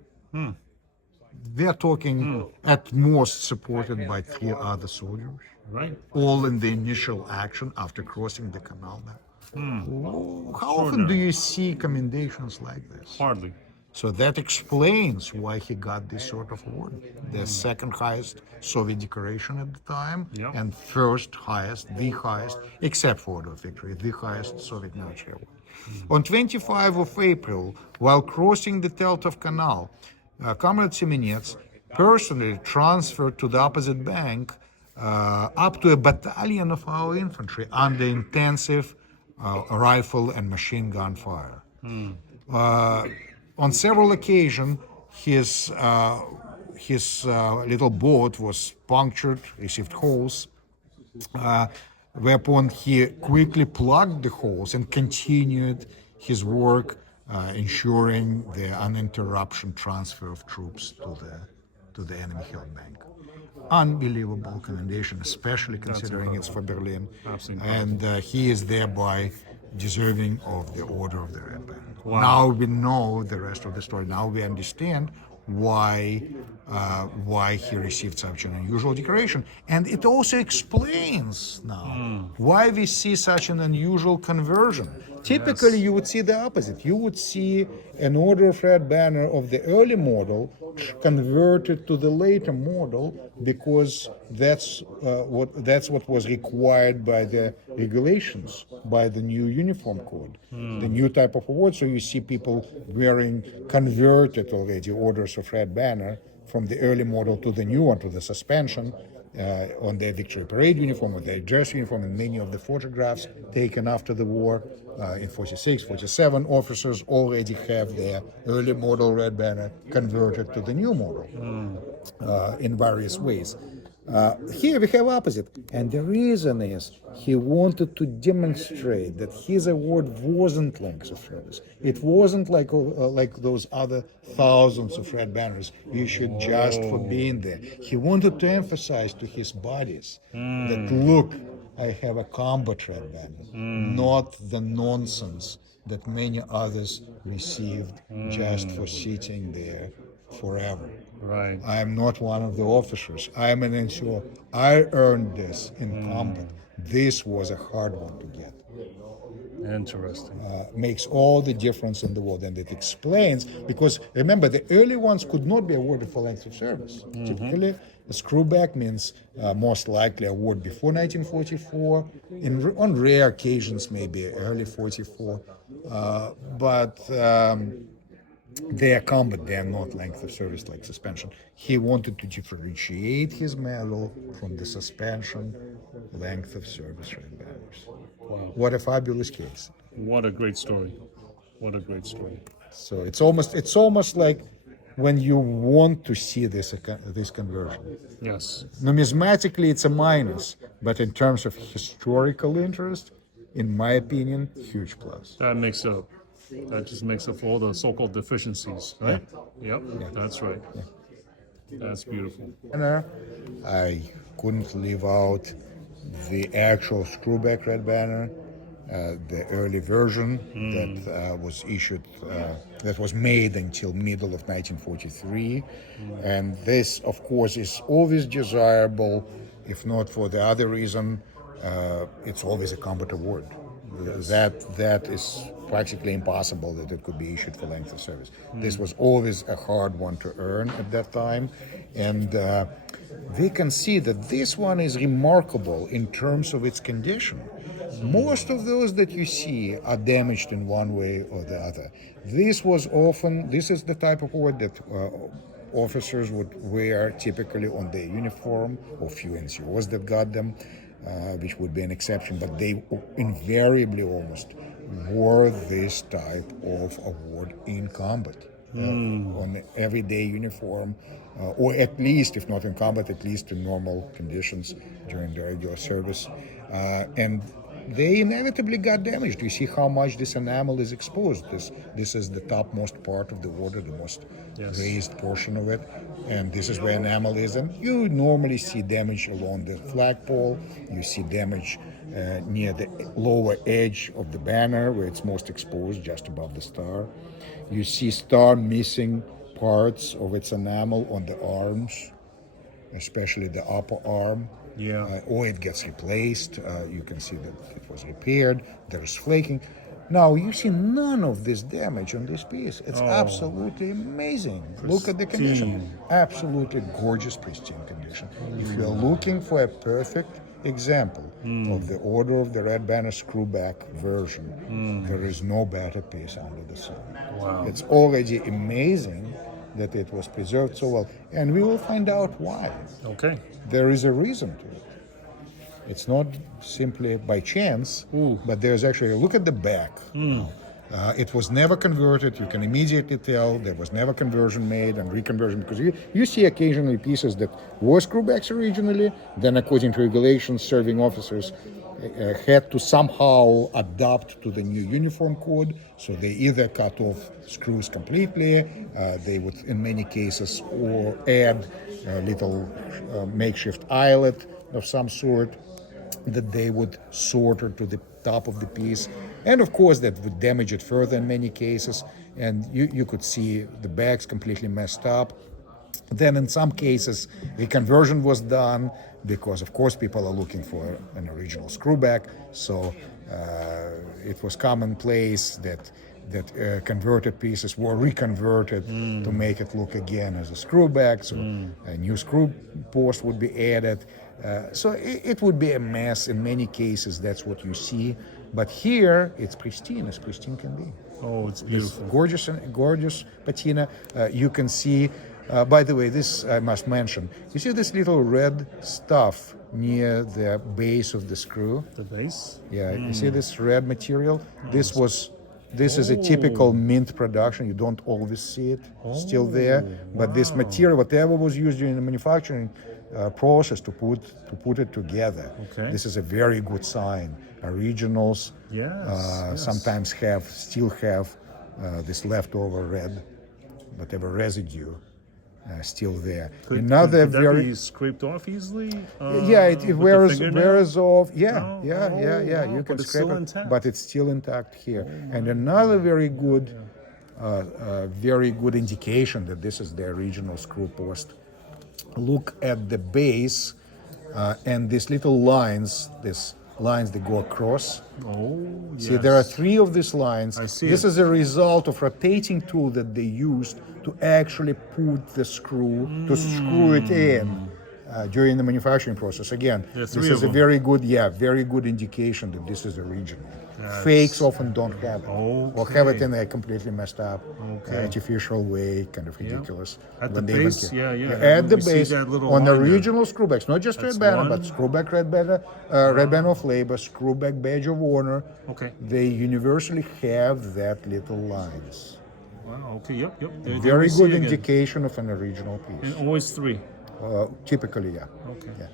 They're talking at most supported by 3 other soldiers, Right. all in the initial action after crossing the canal. How often do you see commendations like this? Hardly. So that explains why he got this sort of award. The second highest Soviet decoration at the time, Yep. and first highest, the highest, except for Order of Victory, the highest Soviet military award. On 25 of April, while crossing the Teltov Canal, Comrade Semenets personally transferred to the opposite bank up to a battalion of our infantry under intensive rifle and machine gun fire. On several occasions, his little boat was punctured, received holes, whereupon he quickly plugged the holes and continued his work, ensuring the uninterrupted transfer of troops to the enemy-held bank. Unbelievable commendation, especially considering it's for Berlin. Absolutely. And he is thereby deserving of the Order of the Red Banner. Wow. Now we know the rest of the story. Now we understand why he received such an unusual decoration, and it also explains now why we see such an unusual conversion. Typically, you would see the opposite. You would see an Order of Red Banner of the early model converted to the later model because that's what was required by the regulations, by the new uniform code, the new type of award. So you see people wearing converted already Orders of Red Banner from the early model to the new one, to the suspension, on their Victory Parade uniform, or their dress uniform, and many of the photographs taken after the war in 46, 47, officers already have their early model Red Banner converted to the new model in various ways. Here we have opposite, and the reason is he wanted to demonstrate that his award wasn't length of service. It wasn't like those other thousands of red banners issued just for being there. He wanted to emphasize to his buddies that, look, I have a combat red banner, not the nonsense that many others received just for sitting there forever. Right. I am not one of the officers. I am an insurer. I earned this in combat. This was a hard one to get. Interesting. Makes all the difference in the world, and it explains, because remember, the early ones could not be awarded for length of service. Typically, a screwback means most likely award before 1944, on rare occasions maybe early 44, but they are combat, they are not length of service like suspension. He wanted to differentiate his medal from the suspension length of service red banners. Wow. What a fabulous case. What a great story. What a great story. So it's almost like when you want to see this conversion. Yes. Numismatically, it's a minus, but in terms of historical interest, in my opinion, huge plus. That just makes up for all the so-called deficiencies, right? Yep. That's right. That's beautiful. I couldn't leave out the actual screwback red banner, the early version that was issued, that was made until middle of 1943. And this, of course, is always desirable, if not for the other reason, it's always a combat award. That is practically impossible that it could be issued for length of service. This was always a hard one to earn at that time, and we can see that this one is remarkable in terms of its condition. Most of those that you see are damaged in one way or the other. This is the type of award that officers would wear typically on their uniform, or few NCOs that got them, which would be an exception, but they invariably almost wore this type of award in combat, on everyday uniform, or at least, if not in combat, at least in normal conditions during the regular service. And they inevitably got damaged. You see how much this enamel is exposed. This is the topmost part of the order, the most raised portion of it, and this is where enamel is. And you normally see damage along the flagpole. You see damage near the lower edge of the banner where it's most exposed, just above the star. You see star missing parts of its enamel on the arms, especially the upper arm. Or it gets replaced. You can see that it was repaired. There's flaking. Now you see none of this damage on this piece. It's absolutely amazing. Look at the condition. Absolutely gorgeous, pristine condition. If you're looking for a perfect example of the Order of the Red Banner screwback version, there is no better piece under the sun. Wow. It's already amazing that it was preserved so well, and we will find out why. Okay. There is a reason to it. It's not simply by chance, but there's actually, look at the back. It was never converted. You can immediately tell there was never conversion made and reconversion, because you see occasionally pieces that were screwbacks originally, then according to regulations, serving officers had to somehow adapt to the new uniform code, so they either cut off screws completely, they would in many cases or add a little makeshift eyelet of some sort that they would solder to the top of the piece, and of course that would damage it further in many cases, and you could see the bags completely messed up. Then in some cases reconversion was done, because of course people are looking for an original screwback, so it was commonplace that converted pieces were reconverted to make it look again as a screwback, so a new screw post would be added. So it would be a mess in many cases. That's what you see. But here it's pristine, as pristine can be. Oh, it's beautiful. It's gorgeous patina. You can see, by the way, this I must mention. You see this little red stuff near the base of the screw? The base? Yeah, you see this red material? This is a typical mint production. You don't always see it still there. But this material, whatever was used during the manufacturing process to put it together, this is a very good sign. Originals sometimes still have this leftover red, whatever residue still there. Could that be scraped off easily? It wears off. You can scrape it, intact. but it's still intact here. And another very good indication that this is the original screw post. Look at the base and these little lines. Lines that go across. See, there are 3 of these lines. I see. This is a result of rotating tool that they used to actually put the screw, to screw it in during the manufacturing process. Again, this is a very good indication that this is original. Fakes often don't have it, or have it in a completely messed up, artificial way, kind of ridiculous. At the base, at the base, on the original screwbacks, not just Red Banner, but screwback Red Banner, Red Banner of Labor, screwback Badge of Honor. They universally have that little lines. Wow. Okay. Yep. Very good indication of an original piece. And always 3. Typically, yeah. Okay. Yeah.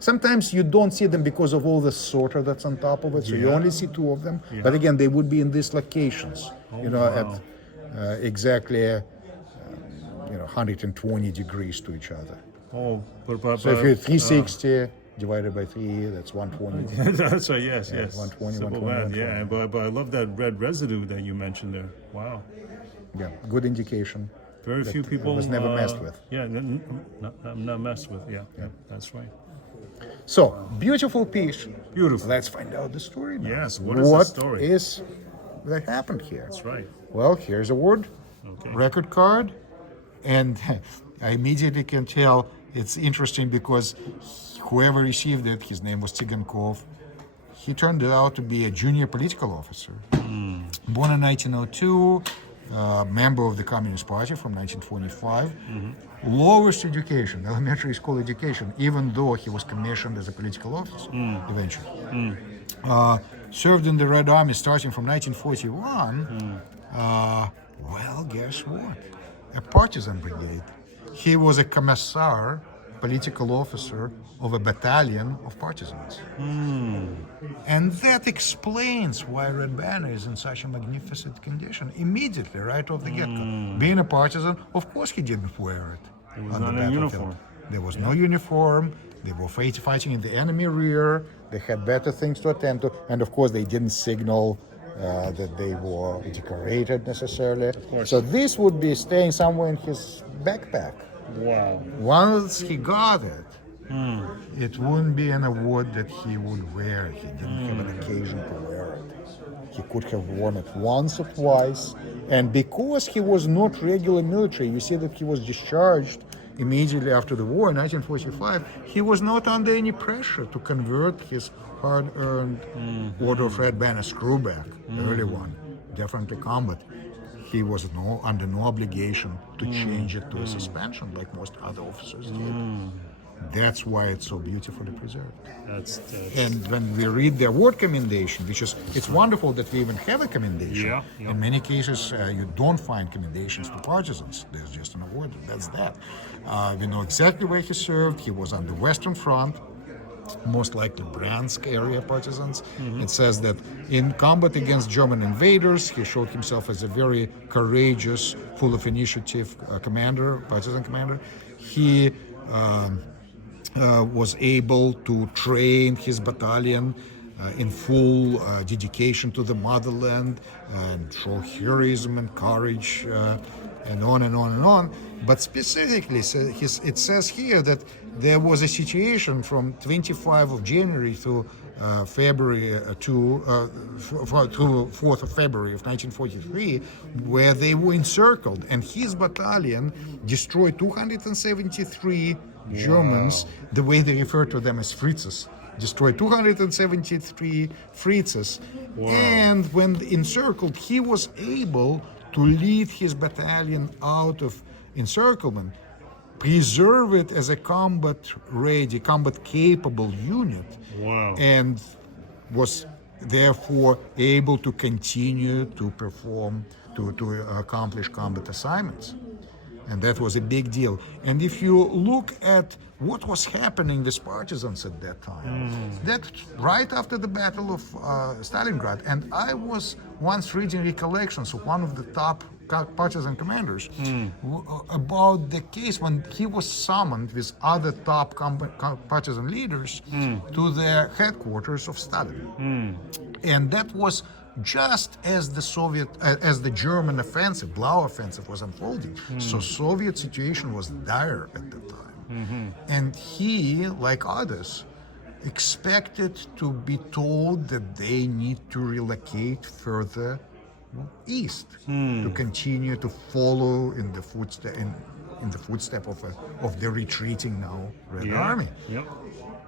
Sometimes you don't see them because of all the sorter that's on top of it, so you only see 2 of them. But again, they would be in these locations, at exactly 120 degrees to each other. So if you're 360 divided by 3, that's 120. That's right. Yes. 120, Simple 120. math. But I love that red residue that you mentioned there. Wow. Yeah, good indication. Very few people. It was never messed with. Yeah, not messed with. Yeah, that's right. So, beautiful piece. Beautiful. Let's find out the story now. Yes, what is the story? What is that happened here? That's right. Well, here's a word, record card, and I immediately can tell it's interesting because whoever received it, his name was Tigankov, he turned out to be a junior political officer. Born in 1902, member of the Communist Party from 1925. Lowest education, elementary school education, even though he was commissioned as a political officer eventually. Served in the Red Army starting from 1941. Well, guess what? A partisan brigade. He was a commissar political officer of a battalion of partisans. And that explains why Red Banner is in such a magnificent condition immediately, right off the get-go. Being a partisan, of course he didn't wear it. It was on not the a battlefield. uniform. There was no uniform. They were fighting in the enemy rear. They had better things to attend to. And of course, they didn't signal that they were decorated necessarily. So this would be staying somewhere in his backpack. Wow. Once he got it, it wouldn't be an award that he would wear. He didn't have an occasion to wear it. He could have worn it once or twice. And because he was not regular military, you see that he was discharged immediately after the war in 1945, he was not under any pressure to convert his hard-earned Order of Red Banner screwback, the early one, definitely combat. He was under no obligation to change it to a suspension like most other officers did. That's why it's so beautifully preserved. That's And when we read the award commendation, it's wonderful that we even have a commendation. Yeah, yeah. In many cases, you don't find commendations to partisans. There's just an award. That's that. We know exactly where he served. He was on the Western Front, most likely Bryansk area partisans. It says that in combat against German invaders, he showed himself as a very courageous, full of initiative partisan commander. He was able to train his battalion in full dedication to the motherland and show heroism and courage and on and on and on. But specifically, it says here that there was a situation from 25 of January to February to 4th of February of 1943, where they were encircled, and his battalion destroyed 273 Germans, the way they refer to them as Fritzes, destroyed 273 Fritzes. And when encircled, he was able to lead his battalion out of encirclement, preserve it as a combat-ready, combat-capable unit, and was therefore able to continue to perform, to accomplish combat assignments. And that was a big deal. And if you look at what was happening with partisans at that time, that right after the Battle of Stalingrad, and I was once reading recollections of one of the top partisan commanders about the case when he was summoned with other top partisan leaders to the headquarters of Stalin. And that was just as the German offensive, Blau offensive, was unfolding. So Soviet situation was dire at the time. And he, like others, expected to be told that they need to relocate further east to continue to follow in the footstep of the retreating now Red Army.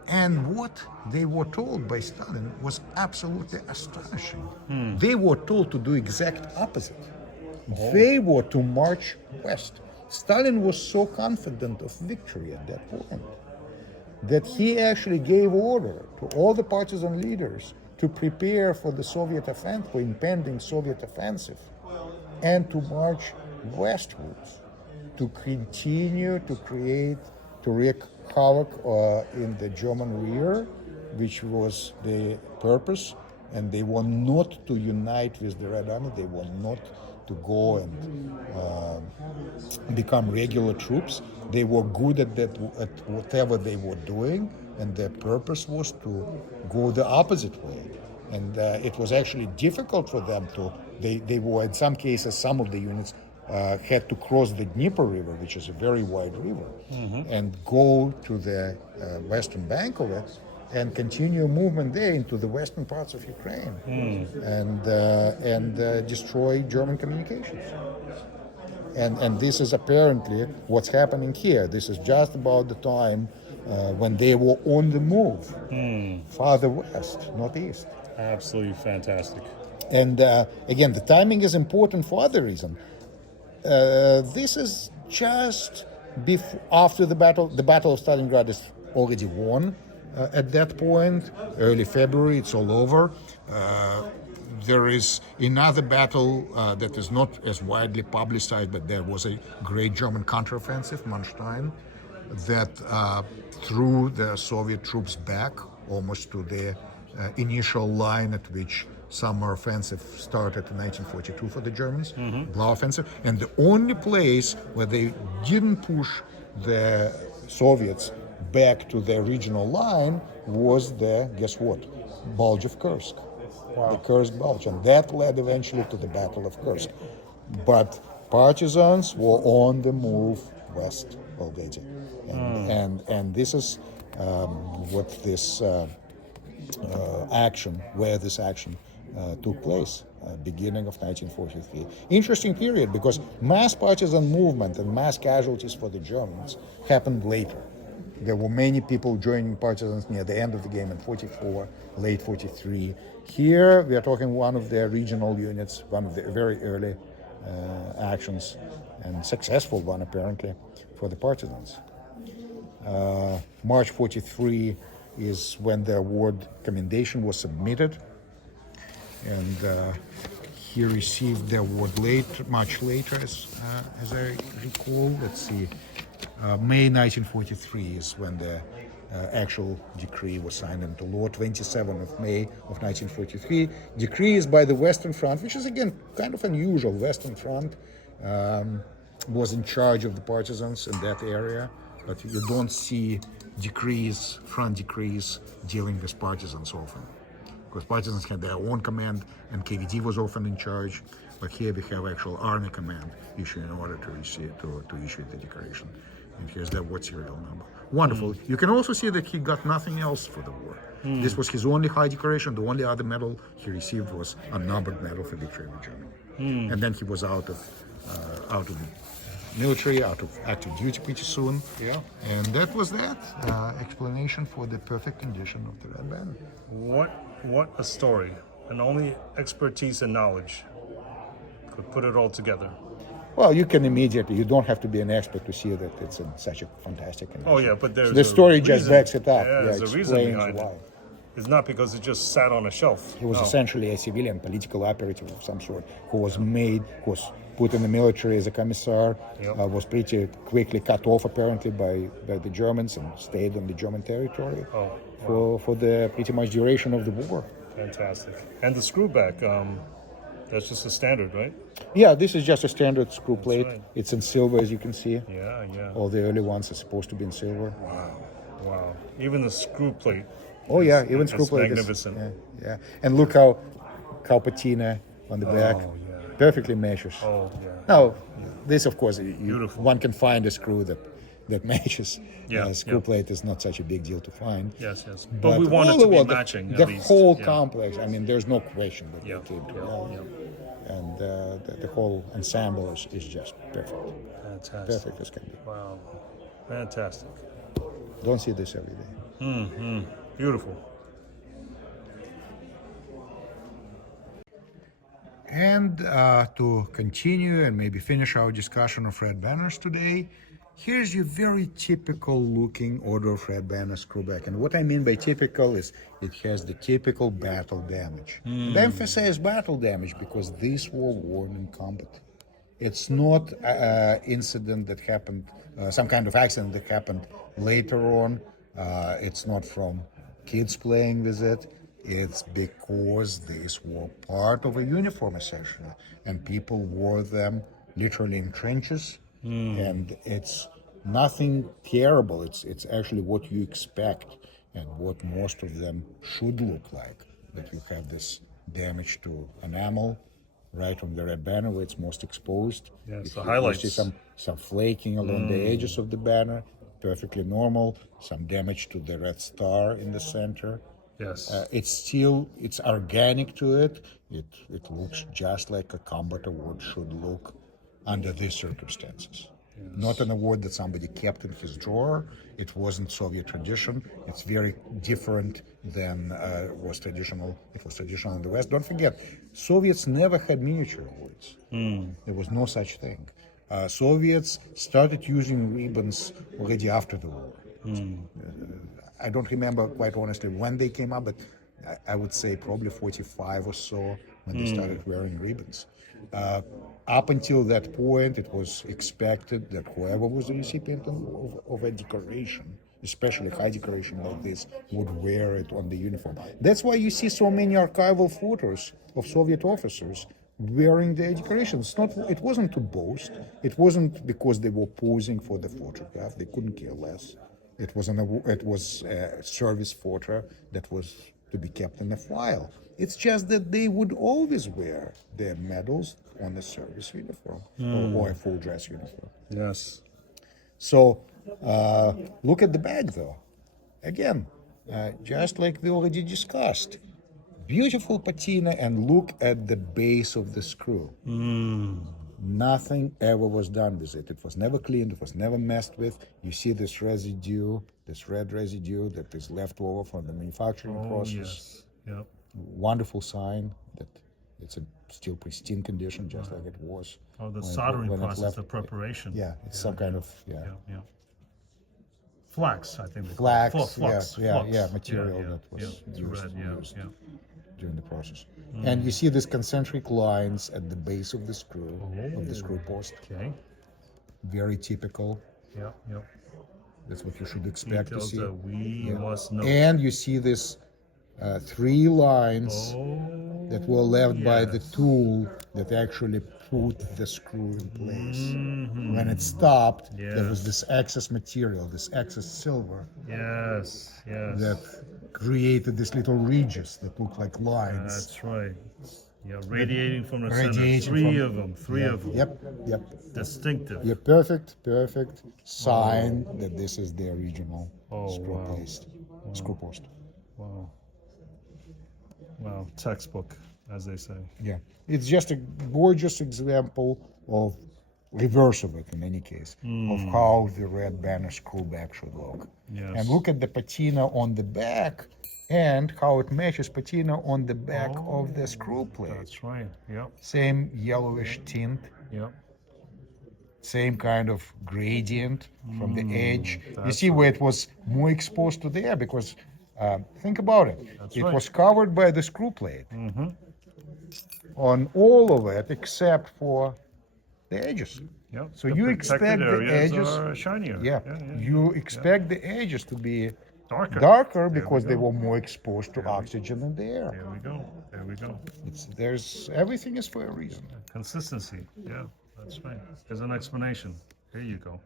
And what they were told by Stalin was absolutely astonishing. They were told to do exact opposite. They were to march west. Stalin was so confident of victory at that point that he actually gave order to all the partisan leaders to prepare for the Soviet offensive, for impending Soviet offensive, and to march westwards, to continue to wreak havoc in the German rear, which was the purpose. And they were not to unite with the Red Army. They were not to go and become regular troops. They were good at whatever they were doing, and their purpose was to go the opposite way. And it was actually difficult for them to. They were, in some cases, some of the units had to cross the Dnieper River, which is a very wide river, and go to the western bank of it, and continue movement there into the western parts of Ukraine, and destroy German communications. And this is apparently what's happening here. This is just about the time when they were on the move, farther west, not east. Absolutely fantastic. And again, the timing is important for other reason. This is just after the battle. The Battle of Stalingrad is already won at that point. Early February, it's all over. There is another battle that is not as widely publicized, but there was a great German counteroffensive, Manstein, that threw the Soviet troops back almost to the initial line at which summer offensive started in 1942 for the Germans, Blau offensive. And the only place where they didn't push the Soviets back to the original line was the, guess what, Bulge of Kursk. The Kursk Bulge. And that led eventually to the Battle of Kursk. But partisans were on the move west already. And this is what this action, where this action took place, beginning of 1943. Interesting period because mass partisan movement and mass casualties for the Germans happened later. There were many people joining partisans near the end of the game in 44, late 43. Here we are talking one of their regional units, one of the very early actions, and successful one apparently for the partisans. March 43 is when the award commendation was submitted, and he received the award much later, as I recall. Let's see, May 1943 is when the actual decree was signed into law. 27th of May of 1943. Decree is by the Western Front, which is again kind of unusual. Western Front was in charge of the partisans in that area, but you don't see front decrees dealing with partisans often, because partisans had their own command and KVD was often in charge. But here we have actual army command issuing an order to issue the declaration. And here's the award serial number. Wonderful. You can also see that he got nothing else for the war. This was his only high decoration. The only other medal he received was a numbered medal for victory over Germany. And then he was out of the military, out of active duty pretty soon. Yeah. And that was that explanation for the perfect condition of the Red Banner. What a story. And only expertise and knowledge could put it all together. Well, you can immediately, you don't have to be an expert to see that it's in such a fantastic condition. Oh yeah, but there's the story a just reason. backs it up. Yeah, there's a reason explains behind why. it. It's not because it just sat on a shelf. He was essentially a civilian political operative of some sort who was put in the military as a commissar, was pretty quickly cut off apparently by the Germans and stayed on the German territory for the pretty much duration of the war. Fantastic. And the screwback, that's just a standard, right? Yeah, this is just a standard screw plate. right. It's in silver, as you can see. Yeah. All the early ones are supposed to be in silver. Wow. Even the screw plate. Oh yeah, even screw It's plate magnificent. Yeah. And look how patina on the back yeah. perfectly measures. Oh, yeah. Now, this of course, Beautiful. one can find a screw that matches. Yeah, Screw plate is not such a big deal to find. Yes. But we want it to be matching, The at least. whole Yeah. complex, I mean, there's no question that Yeah. they came to Yeah. And the whole ensemble is just perfect. Fantastic. Perfect as can be. Wow. Fantastic. Don't see this every day. Beautiful. And to continue and maybe finish our discussion of red banners today, here's your very typical looking Order of Red Banner screwback. And what I mean by typical is it has the typical battle damage. And I emphasize battle damage because these were worn in combat. It's not an incident that happened, some kind of accident that happened later on. It's not from kids playing with it. It's because these were part of a uniform essentially, and people wore them literally in trenches, and it's nothing terrible. It's actually what you expect and what most of them should look like. That you have this damage to enamel right on the red banner where it's most exposed. Yes, the You highlights. see some flaking along the edges of the banner, perfectly normal. Some damage to the red star in the center. Yes. It's organic to it. It looks just like a combat award should look under these circumstances. Yes. Not an award that somebody kept in his drawer. It wasn't Soviet tradition. It's very different than was traditional. It was traditional in the West. Don't forget, Soviets never had miniature awards. There was no such thing. Soviets started using ribbons already after the war. I don't remember quite honestly when they came up, but I would say probably 45 or so. when they started wearing ribbons. Up until that point, it was expected that whoever was the recipient of a decoration, especially high decoration like this, would wear it on the uniform. That's why you see so many archival photos of Soviet officers wearing their decorations. It wasn't to boast. It wasn't because they were posing for the photograph. They couldn't care less. It was a service photo that was to be kept in a file. It's just that they would always wear their medals on a service uniform or a full dress uniform. Yes. So look at the bag, though. Again, just like we already discussed, beautiful patina, and look at the base of the screw. Nothing ever was done with it. It was never cleaned. It was never messed with. You see this residue, this red residue that is left over from the manufacturing process. Yes. Yep. Wonderful sign that it's a still pristine condition, just like it was. Oh, the when soldering it process, left. the preparation. Yeah, it's some kind of Yeah. Flax, I think they call flax, it. Flux. material that was it's used, red, during the process. And you see these concentric lines at the base of the screw, of the screw post. Okay. Very typical. Yeah. That's what you should expect to Details see. that we must know. And you see this 3 lines that were left by the tool that actually put the screw in place. When it stopped, there was this excess material, this excess silver Yes. that created these little ridges that look like lines. That's right. Yeah, radiating from the center. Radiating Three from- of them. Three of them. Yep. Distinctive. Yeah, perfect sign that this is the original screw post. Wow, textbook, as they say. Yeah, it's just a gorgeous example of reverse of it in any case, of how the red banner screwback should look. Yes. And look at the patina on the back and how it matches patina on the back of the screw plate. That's right. Yep. Same yellowish tint, Yep. same kind of gradient from the edge. You that's see where it was more exposed to the air because think about it. It right. was covered by the screw plate on all of it except for the edges. Yep. So The you protected expect the areas edges, are shinier. you expect the edges to be Darker. darker There we because they go. were more exposed to oxygen in the air. There we go. Everything is for a reason. Consistency. Yeah, that's right. There's an explanation. Here you go.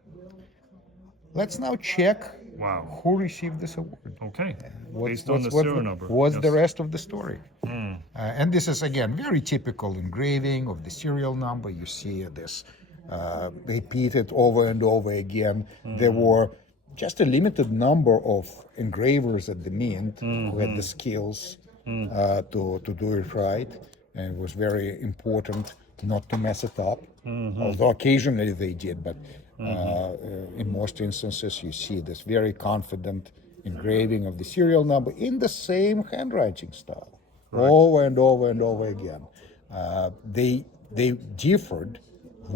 Let's now check Wow. who received this award. Okay. What's Based on the serial number. What's the Yes. rest of the story? And this is again very typical engraving of the serial number. You see this repeated over and over again. There were just a limited number of engravers at the Mint who had the skills to do it right, and it was very important not to mess it up. Although occasionally they did, but in most instances you see this very confident engraving of the serial number in the same handwriting style, over and over and over again. They differed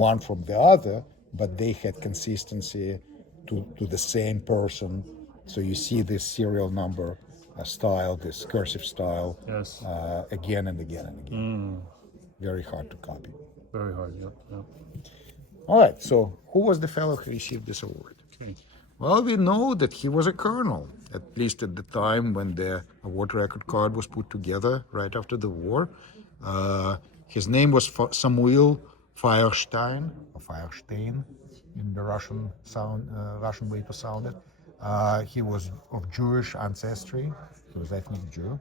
one from the other, but they had consistency to the same person. So you see this serial number style, this cursive style, Yes. again and again and again. Very hard to copy. Very hard. Yep. All right, so who was the fellow who received this award? Okay. Well, we know that he was a colonel, at least at the time when the award record card was put together right after the war. His name was Samuel Feierstein, or Feierstein in the Russian way to sound it. He was of Jewish ancestry. He was ethnic Jew.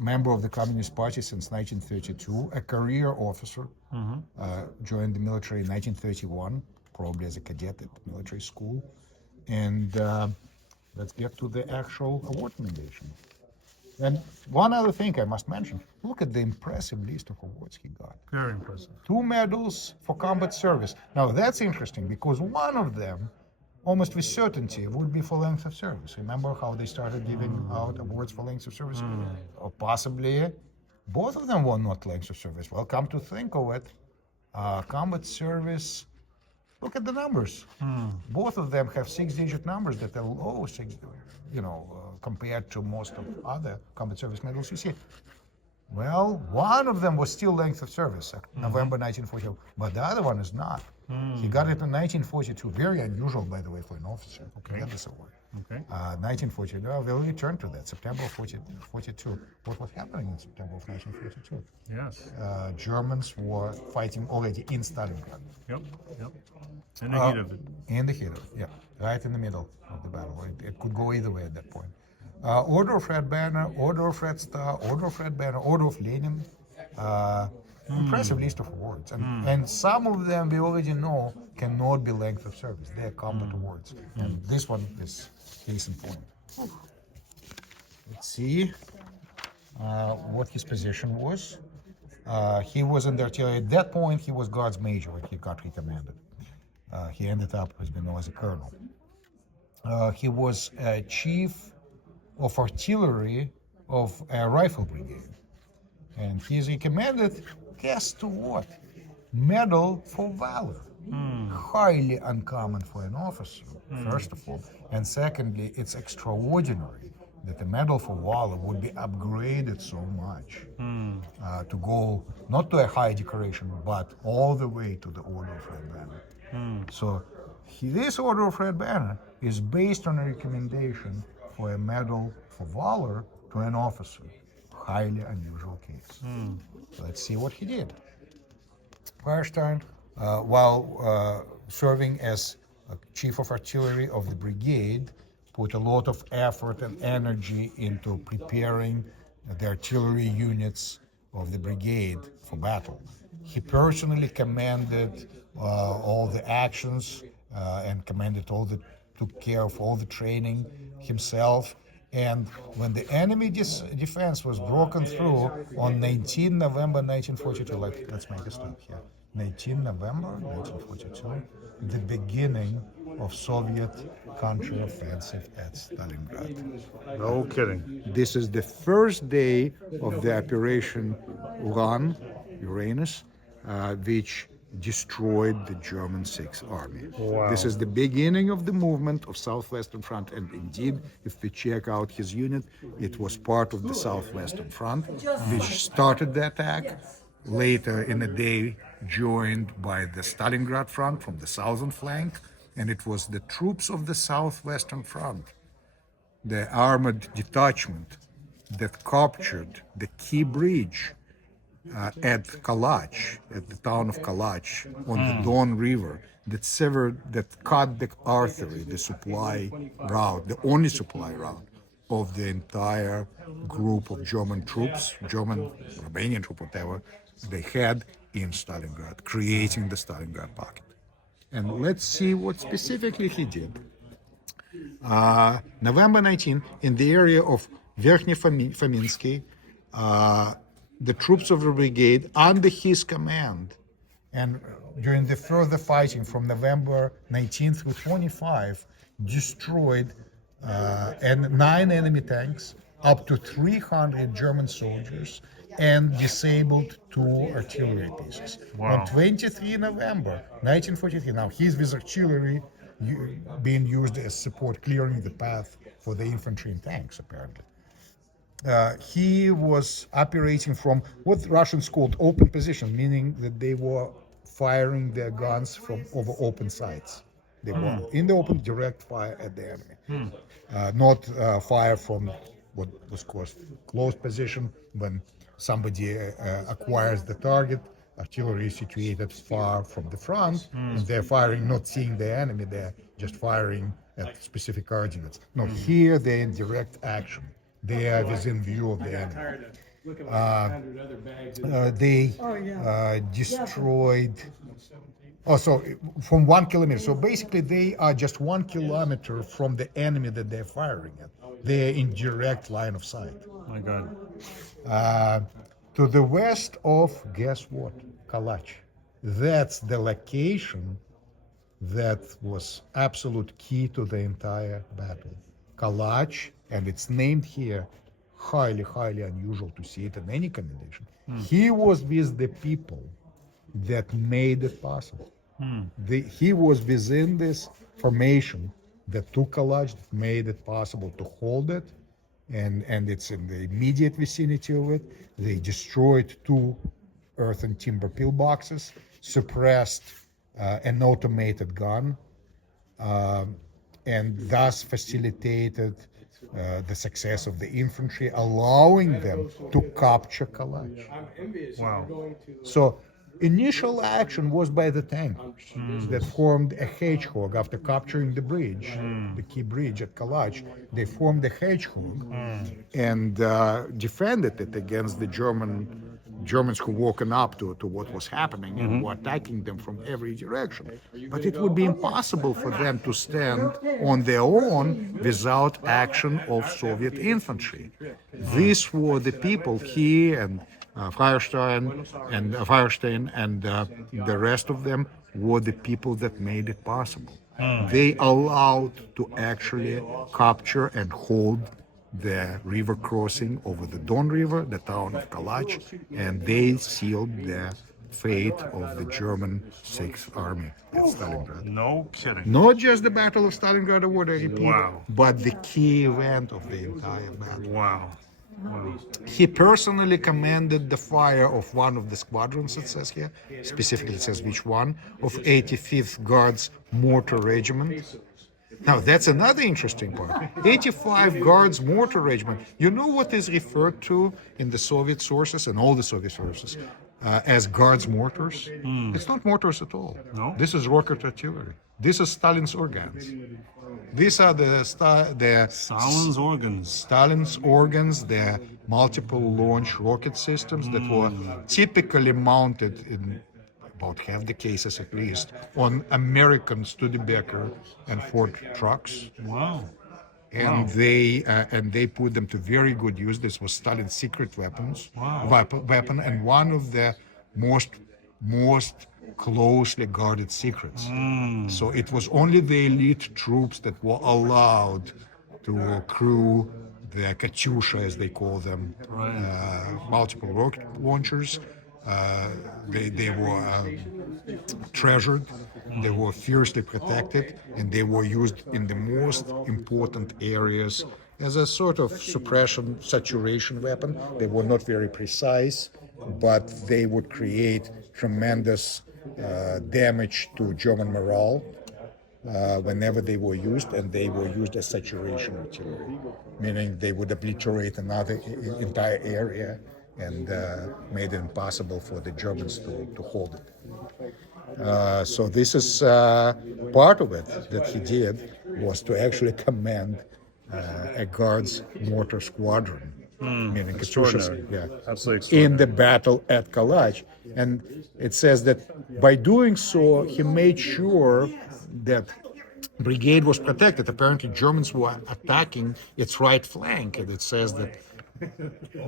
Member of the Communist Party since 1932, a career officer, joined the military in 1931, probably as a cadet at the military school. And let's get to the actual award nomination. And one other thing I must mention, look at the impressive list of awards he got. Very impressive. 2 medals for combat service. Now that's interesting because one of them, almost with certainty, would be for length of service. Remember how they started giving out awards for length of service? Or possibly both of them were not length of service. Well, come to think of it, combat service, look at the numbers. Both of them have 6-digit numbers that are low, 6, compared to most of other combat service medals. You see, Well, one of them was still length of service, November 1942, but the other one is not. He got it in 1942. Very unusual, by the way, for an officer to get this award. Okay. 1942. We'll return to that. September of 42. What was happening in September of 1942? Yes. Germans were fighting already in Stalingrad. Yep. In the heat of it. In the heat of it, yeah. Right in the middle of the battle. It could go either way at that point. Order of Red Banner, Order of Red Star, Order of Red Banner, Order of Lenin. Impressive list of awards. And some of them we already know cannot be length of service. They are combat awards. And this one is case in point. Let's see what his position was. He was in the artillery. At that point, he was Guards Major when he got recommended. He ended up, as we know, as a colonel. He was chief of artillery of a rifle brigade. And he's recommended, guess to what? Medal for Valor. Highly uncommon for an officer, first of all. And secondly, it's extraordinary that the Medal for Valor would be upgraded so much to go not to a high decoration, but all the way to the Order of Red Banner. So this Order of Red Banner is based on a recommendation for a Medal for Valor to an officer. Highly unusual case. Let's see what he did. Pristine, while serving as chief of artillery of the brigade, put a lot of effort and energy into preparing the artillery units of the brigade for battle. He personally commanded all the actions and took care of all the training himself. And when the enemy defense was broken through on 19 November 1942, let's make a stop here. 19 November 1942, the beginning of Soviet counteroffensive at Stalingrad. No kidding. This is the first day of the Operation Uranus, which destroyed the German Sixth Army. Wow. This is the beginning of the movement of Southwestern Front, and indeed, if we check out his unit, it was part of the Southwestern Front, which started the attack. Later in the day, joined by the Stalingrad Front from the southern flank, and it was the troops of the Southwestern Front, the armored detachment that captured the key bridge at Kalach, at the town of Kalach, on the Don River, that cut the artery, the supply route, the only supply route of the entire group of German troops, German, Romanian troop, whatever, they had in Stalingrad, creating the Stalingrad pocket. And let's see what specifically he did. November 19, in the area of Verkhny Fominsky, the troops of the brigade, under his command, and during the further fighting from November 19 through 25, destroyed 9 enemy tanks, up to 300 German soldiers, and disabled 2 artillery pieces. Wow. On 23 November 1943, now he's with artillery being used as support, clearing the path for the infantry and tanks, apparently. He was operating from what Russians called open position, meaning that they were firing their guns from over open sights. They were in the open, direct fire at the enemy, not fire from what was called closed position, when somebody acquires the target. Artillery is situated far from the front, and they're firing, not seeing the enemy, they're just firing at specific coordinates. No, here they're in direct action. They are within view of the enemy. They destroyed. So from 1 kilometer. So basically, they are just 1 kilometer from the enemy that they're firing at. They're in direct line of sight. My God. To the west of, guess what? Kalach. That's the location that was absolute key to the entire battle. Kalach, and it's named here, highly, highly unusual to see it in any commendation. He was with the people that made it possible. He was within this formation that took Kalach, that made it possible to hold it and it's in the immediate vicinity of it. They destroyed 2 earth and timber pillboxes, suppressed an automated gun, and thus facilitated the success of the infantry, allowing them to capture Kalach. Wow. So initial action was by the tankers that formed a hedgehog after capturing the bridge, the key bridge at Kalach. They formed a hedgehog and defended it against the Germans who woken up to what was happening and were attacking them from every direction. But it would be impossible for them to stand on their own without action of Soviet infantry. These were the people, he and Feuerstein and the rest of them were the people that made it possible. They allowed to actually capture and hold the river crossing over the Don River, the town of Kalach, and they sealed the fate of the German Sixth Army at Stalingrad. No kidding. Not just the Battle of Stalingrad, I repeat, Wow. but the key event of the entire battle. Wow. He personally commanded the fire of one of the squadrons, it says here, specifically it says which one, of 85th Guards Mortar Regiment. Now, that's another interesting part. 85 Guards Mortar Regiment. You know what is referred to in the Soviet sources and all the Soviet sources as Guards mortars? It's not mortars at all. No? This is rocket artillery. This is Stalin's organs. These are Stalin's organs. Stalin's organs, the multiple launch rocket systems that were typically mounted in about half the cases at least on American Studebaker and Ford trucks. Wow. And they put them to very good use. This was Stalin's secret weapon, and one of the most closely guarded secrets. So it was only the elite troops that were allowed to crew the Katyusha, as they call them, multiple rocket launchers. They were treasured, they were fiercely protected, and they were used in the most important areas as a sort of suppression, saturation weapon. They were not very precise, but they would create tremendous damage to German morale whenever they were used, and they were used as saturation artillery, meaning they would obliterate another entire area and made it impossible for the Germans to hold it. So this is part of it that he did, was to actually command a Guards mortar squadron, meaning Katyushas, Absolutely in the battle at Kalach. And it says that by doing so, he made sure that brigade was protected. Apparently, Germans were attacking its right flank, and it says that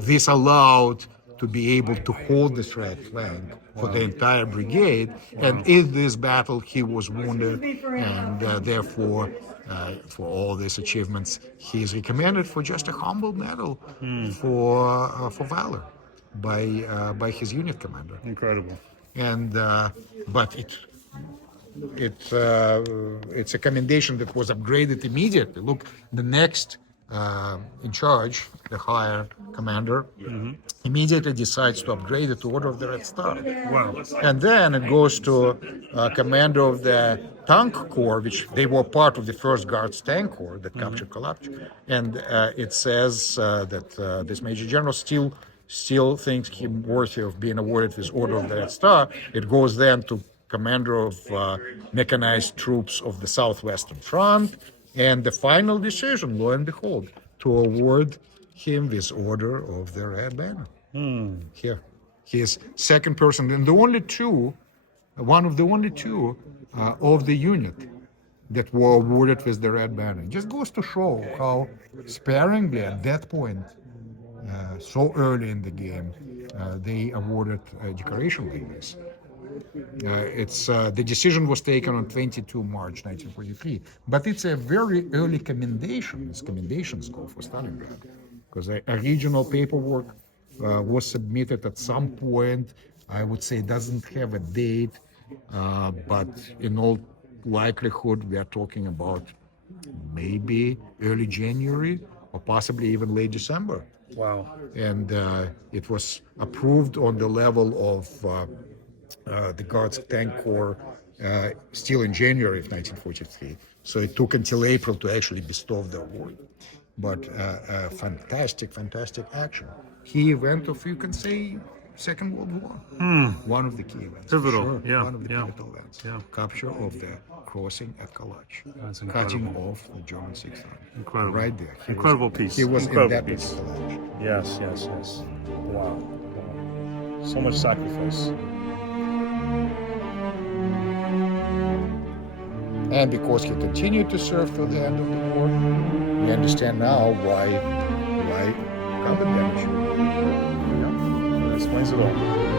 this allowed to be able to hold this right flank for the entire brigade. And in this battle, he was wounded, and therefore, for all these achievements, he is recommended for just a humble medal for valor by his unit commander. Incredible. And but it's a commendation that was upgraded immediately. Look, the next in charge, the higher commander, immediately decides to upgrade it to Order of the Red Star. Wow. And then it goes to commander of the Tank Corps, which they were part of the 1st Guards Tank Corps that captured Kalach. And it says that this Major General still thinks him worthy of being awarded with Order of the Red Star. It goes then to commander of mechanized troops of the Southwestern Front, and the final decision, lo and behold, to award him this Order of the Red Banner. Here, he is second person, and one of the only two of the unit that were awarded with the Red Banner. It just goes to show how sparingly at that point, so early in the game, they awarded a decoration like this. The decision was taken on 22 March 1943, but it's a very early commendation. It's commendation score for Stalingrad, because a regional paperwork was submitted at some point. I would say it doesn't have a date, but in all likelihood, we are talking about maybe early January or possibly even late December. Wow. And it was approved on the level of the Kursk tank corps still in January of 1943. So it took until April to actually bestow the award. But fantastic, fantastic action. Key event of, you can say, Second World War. One of the key events. for Pivotal, sure. yeah, One of the yeah. pivotal events. Yeah. Capture of the crossing at Kalach. That's Cutting incredible. off the German Sixth Army. Incredible. Right there. Incredible piece. He was Incredible in that piece. Kalach. Yes, yes, yes. Wow. Wow. So much sacrifice. And because he continued to serve till the end of the war, we understand now why combat damage. That explains it all.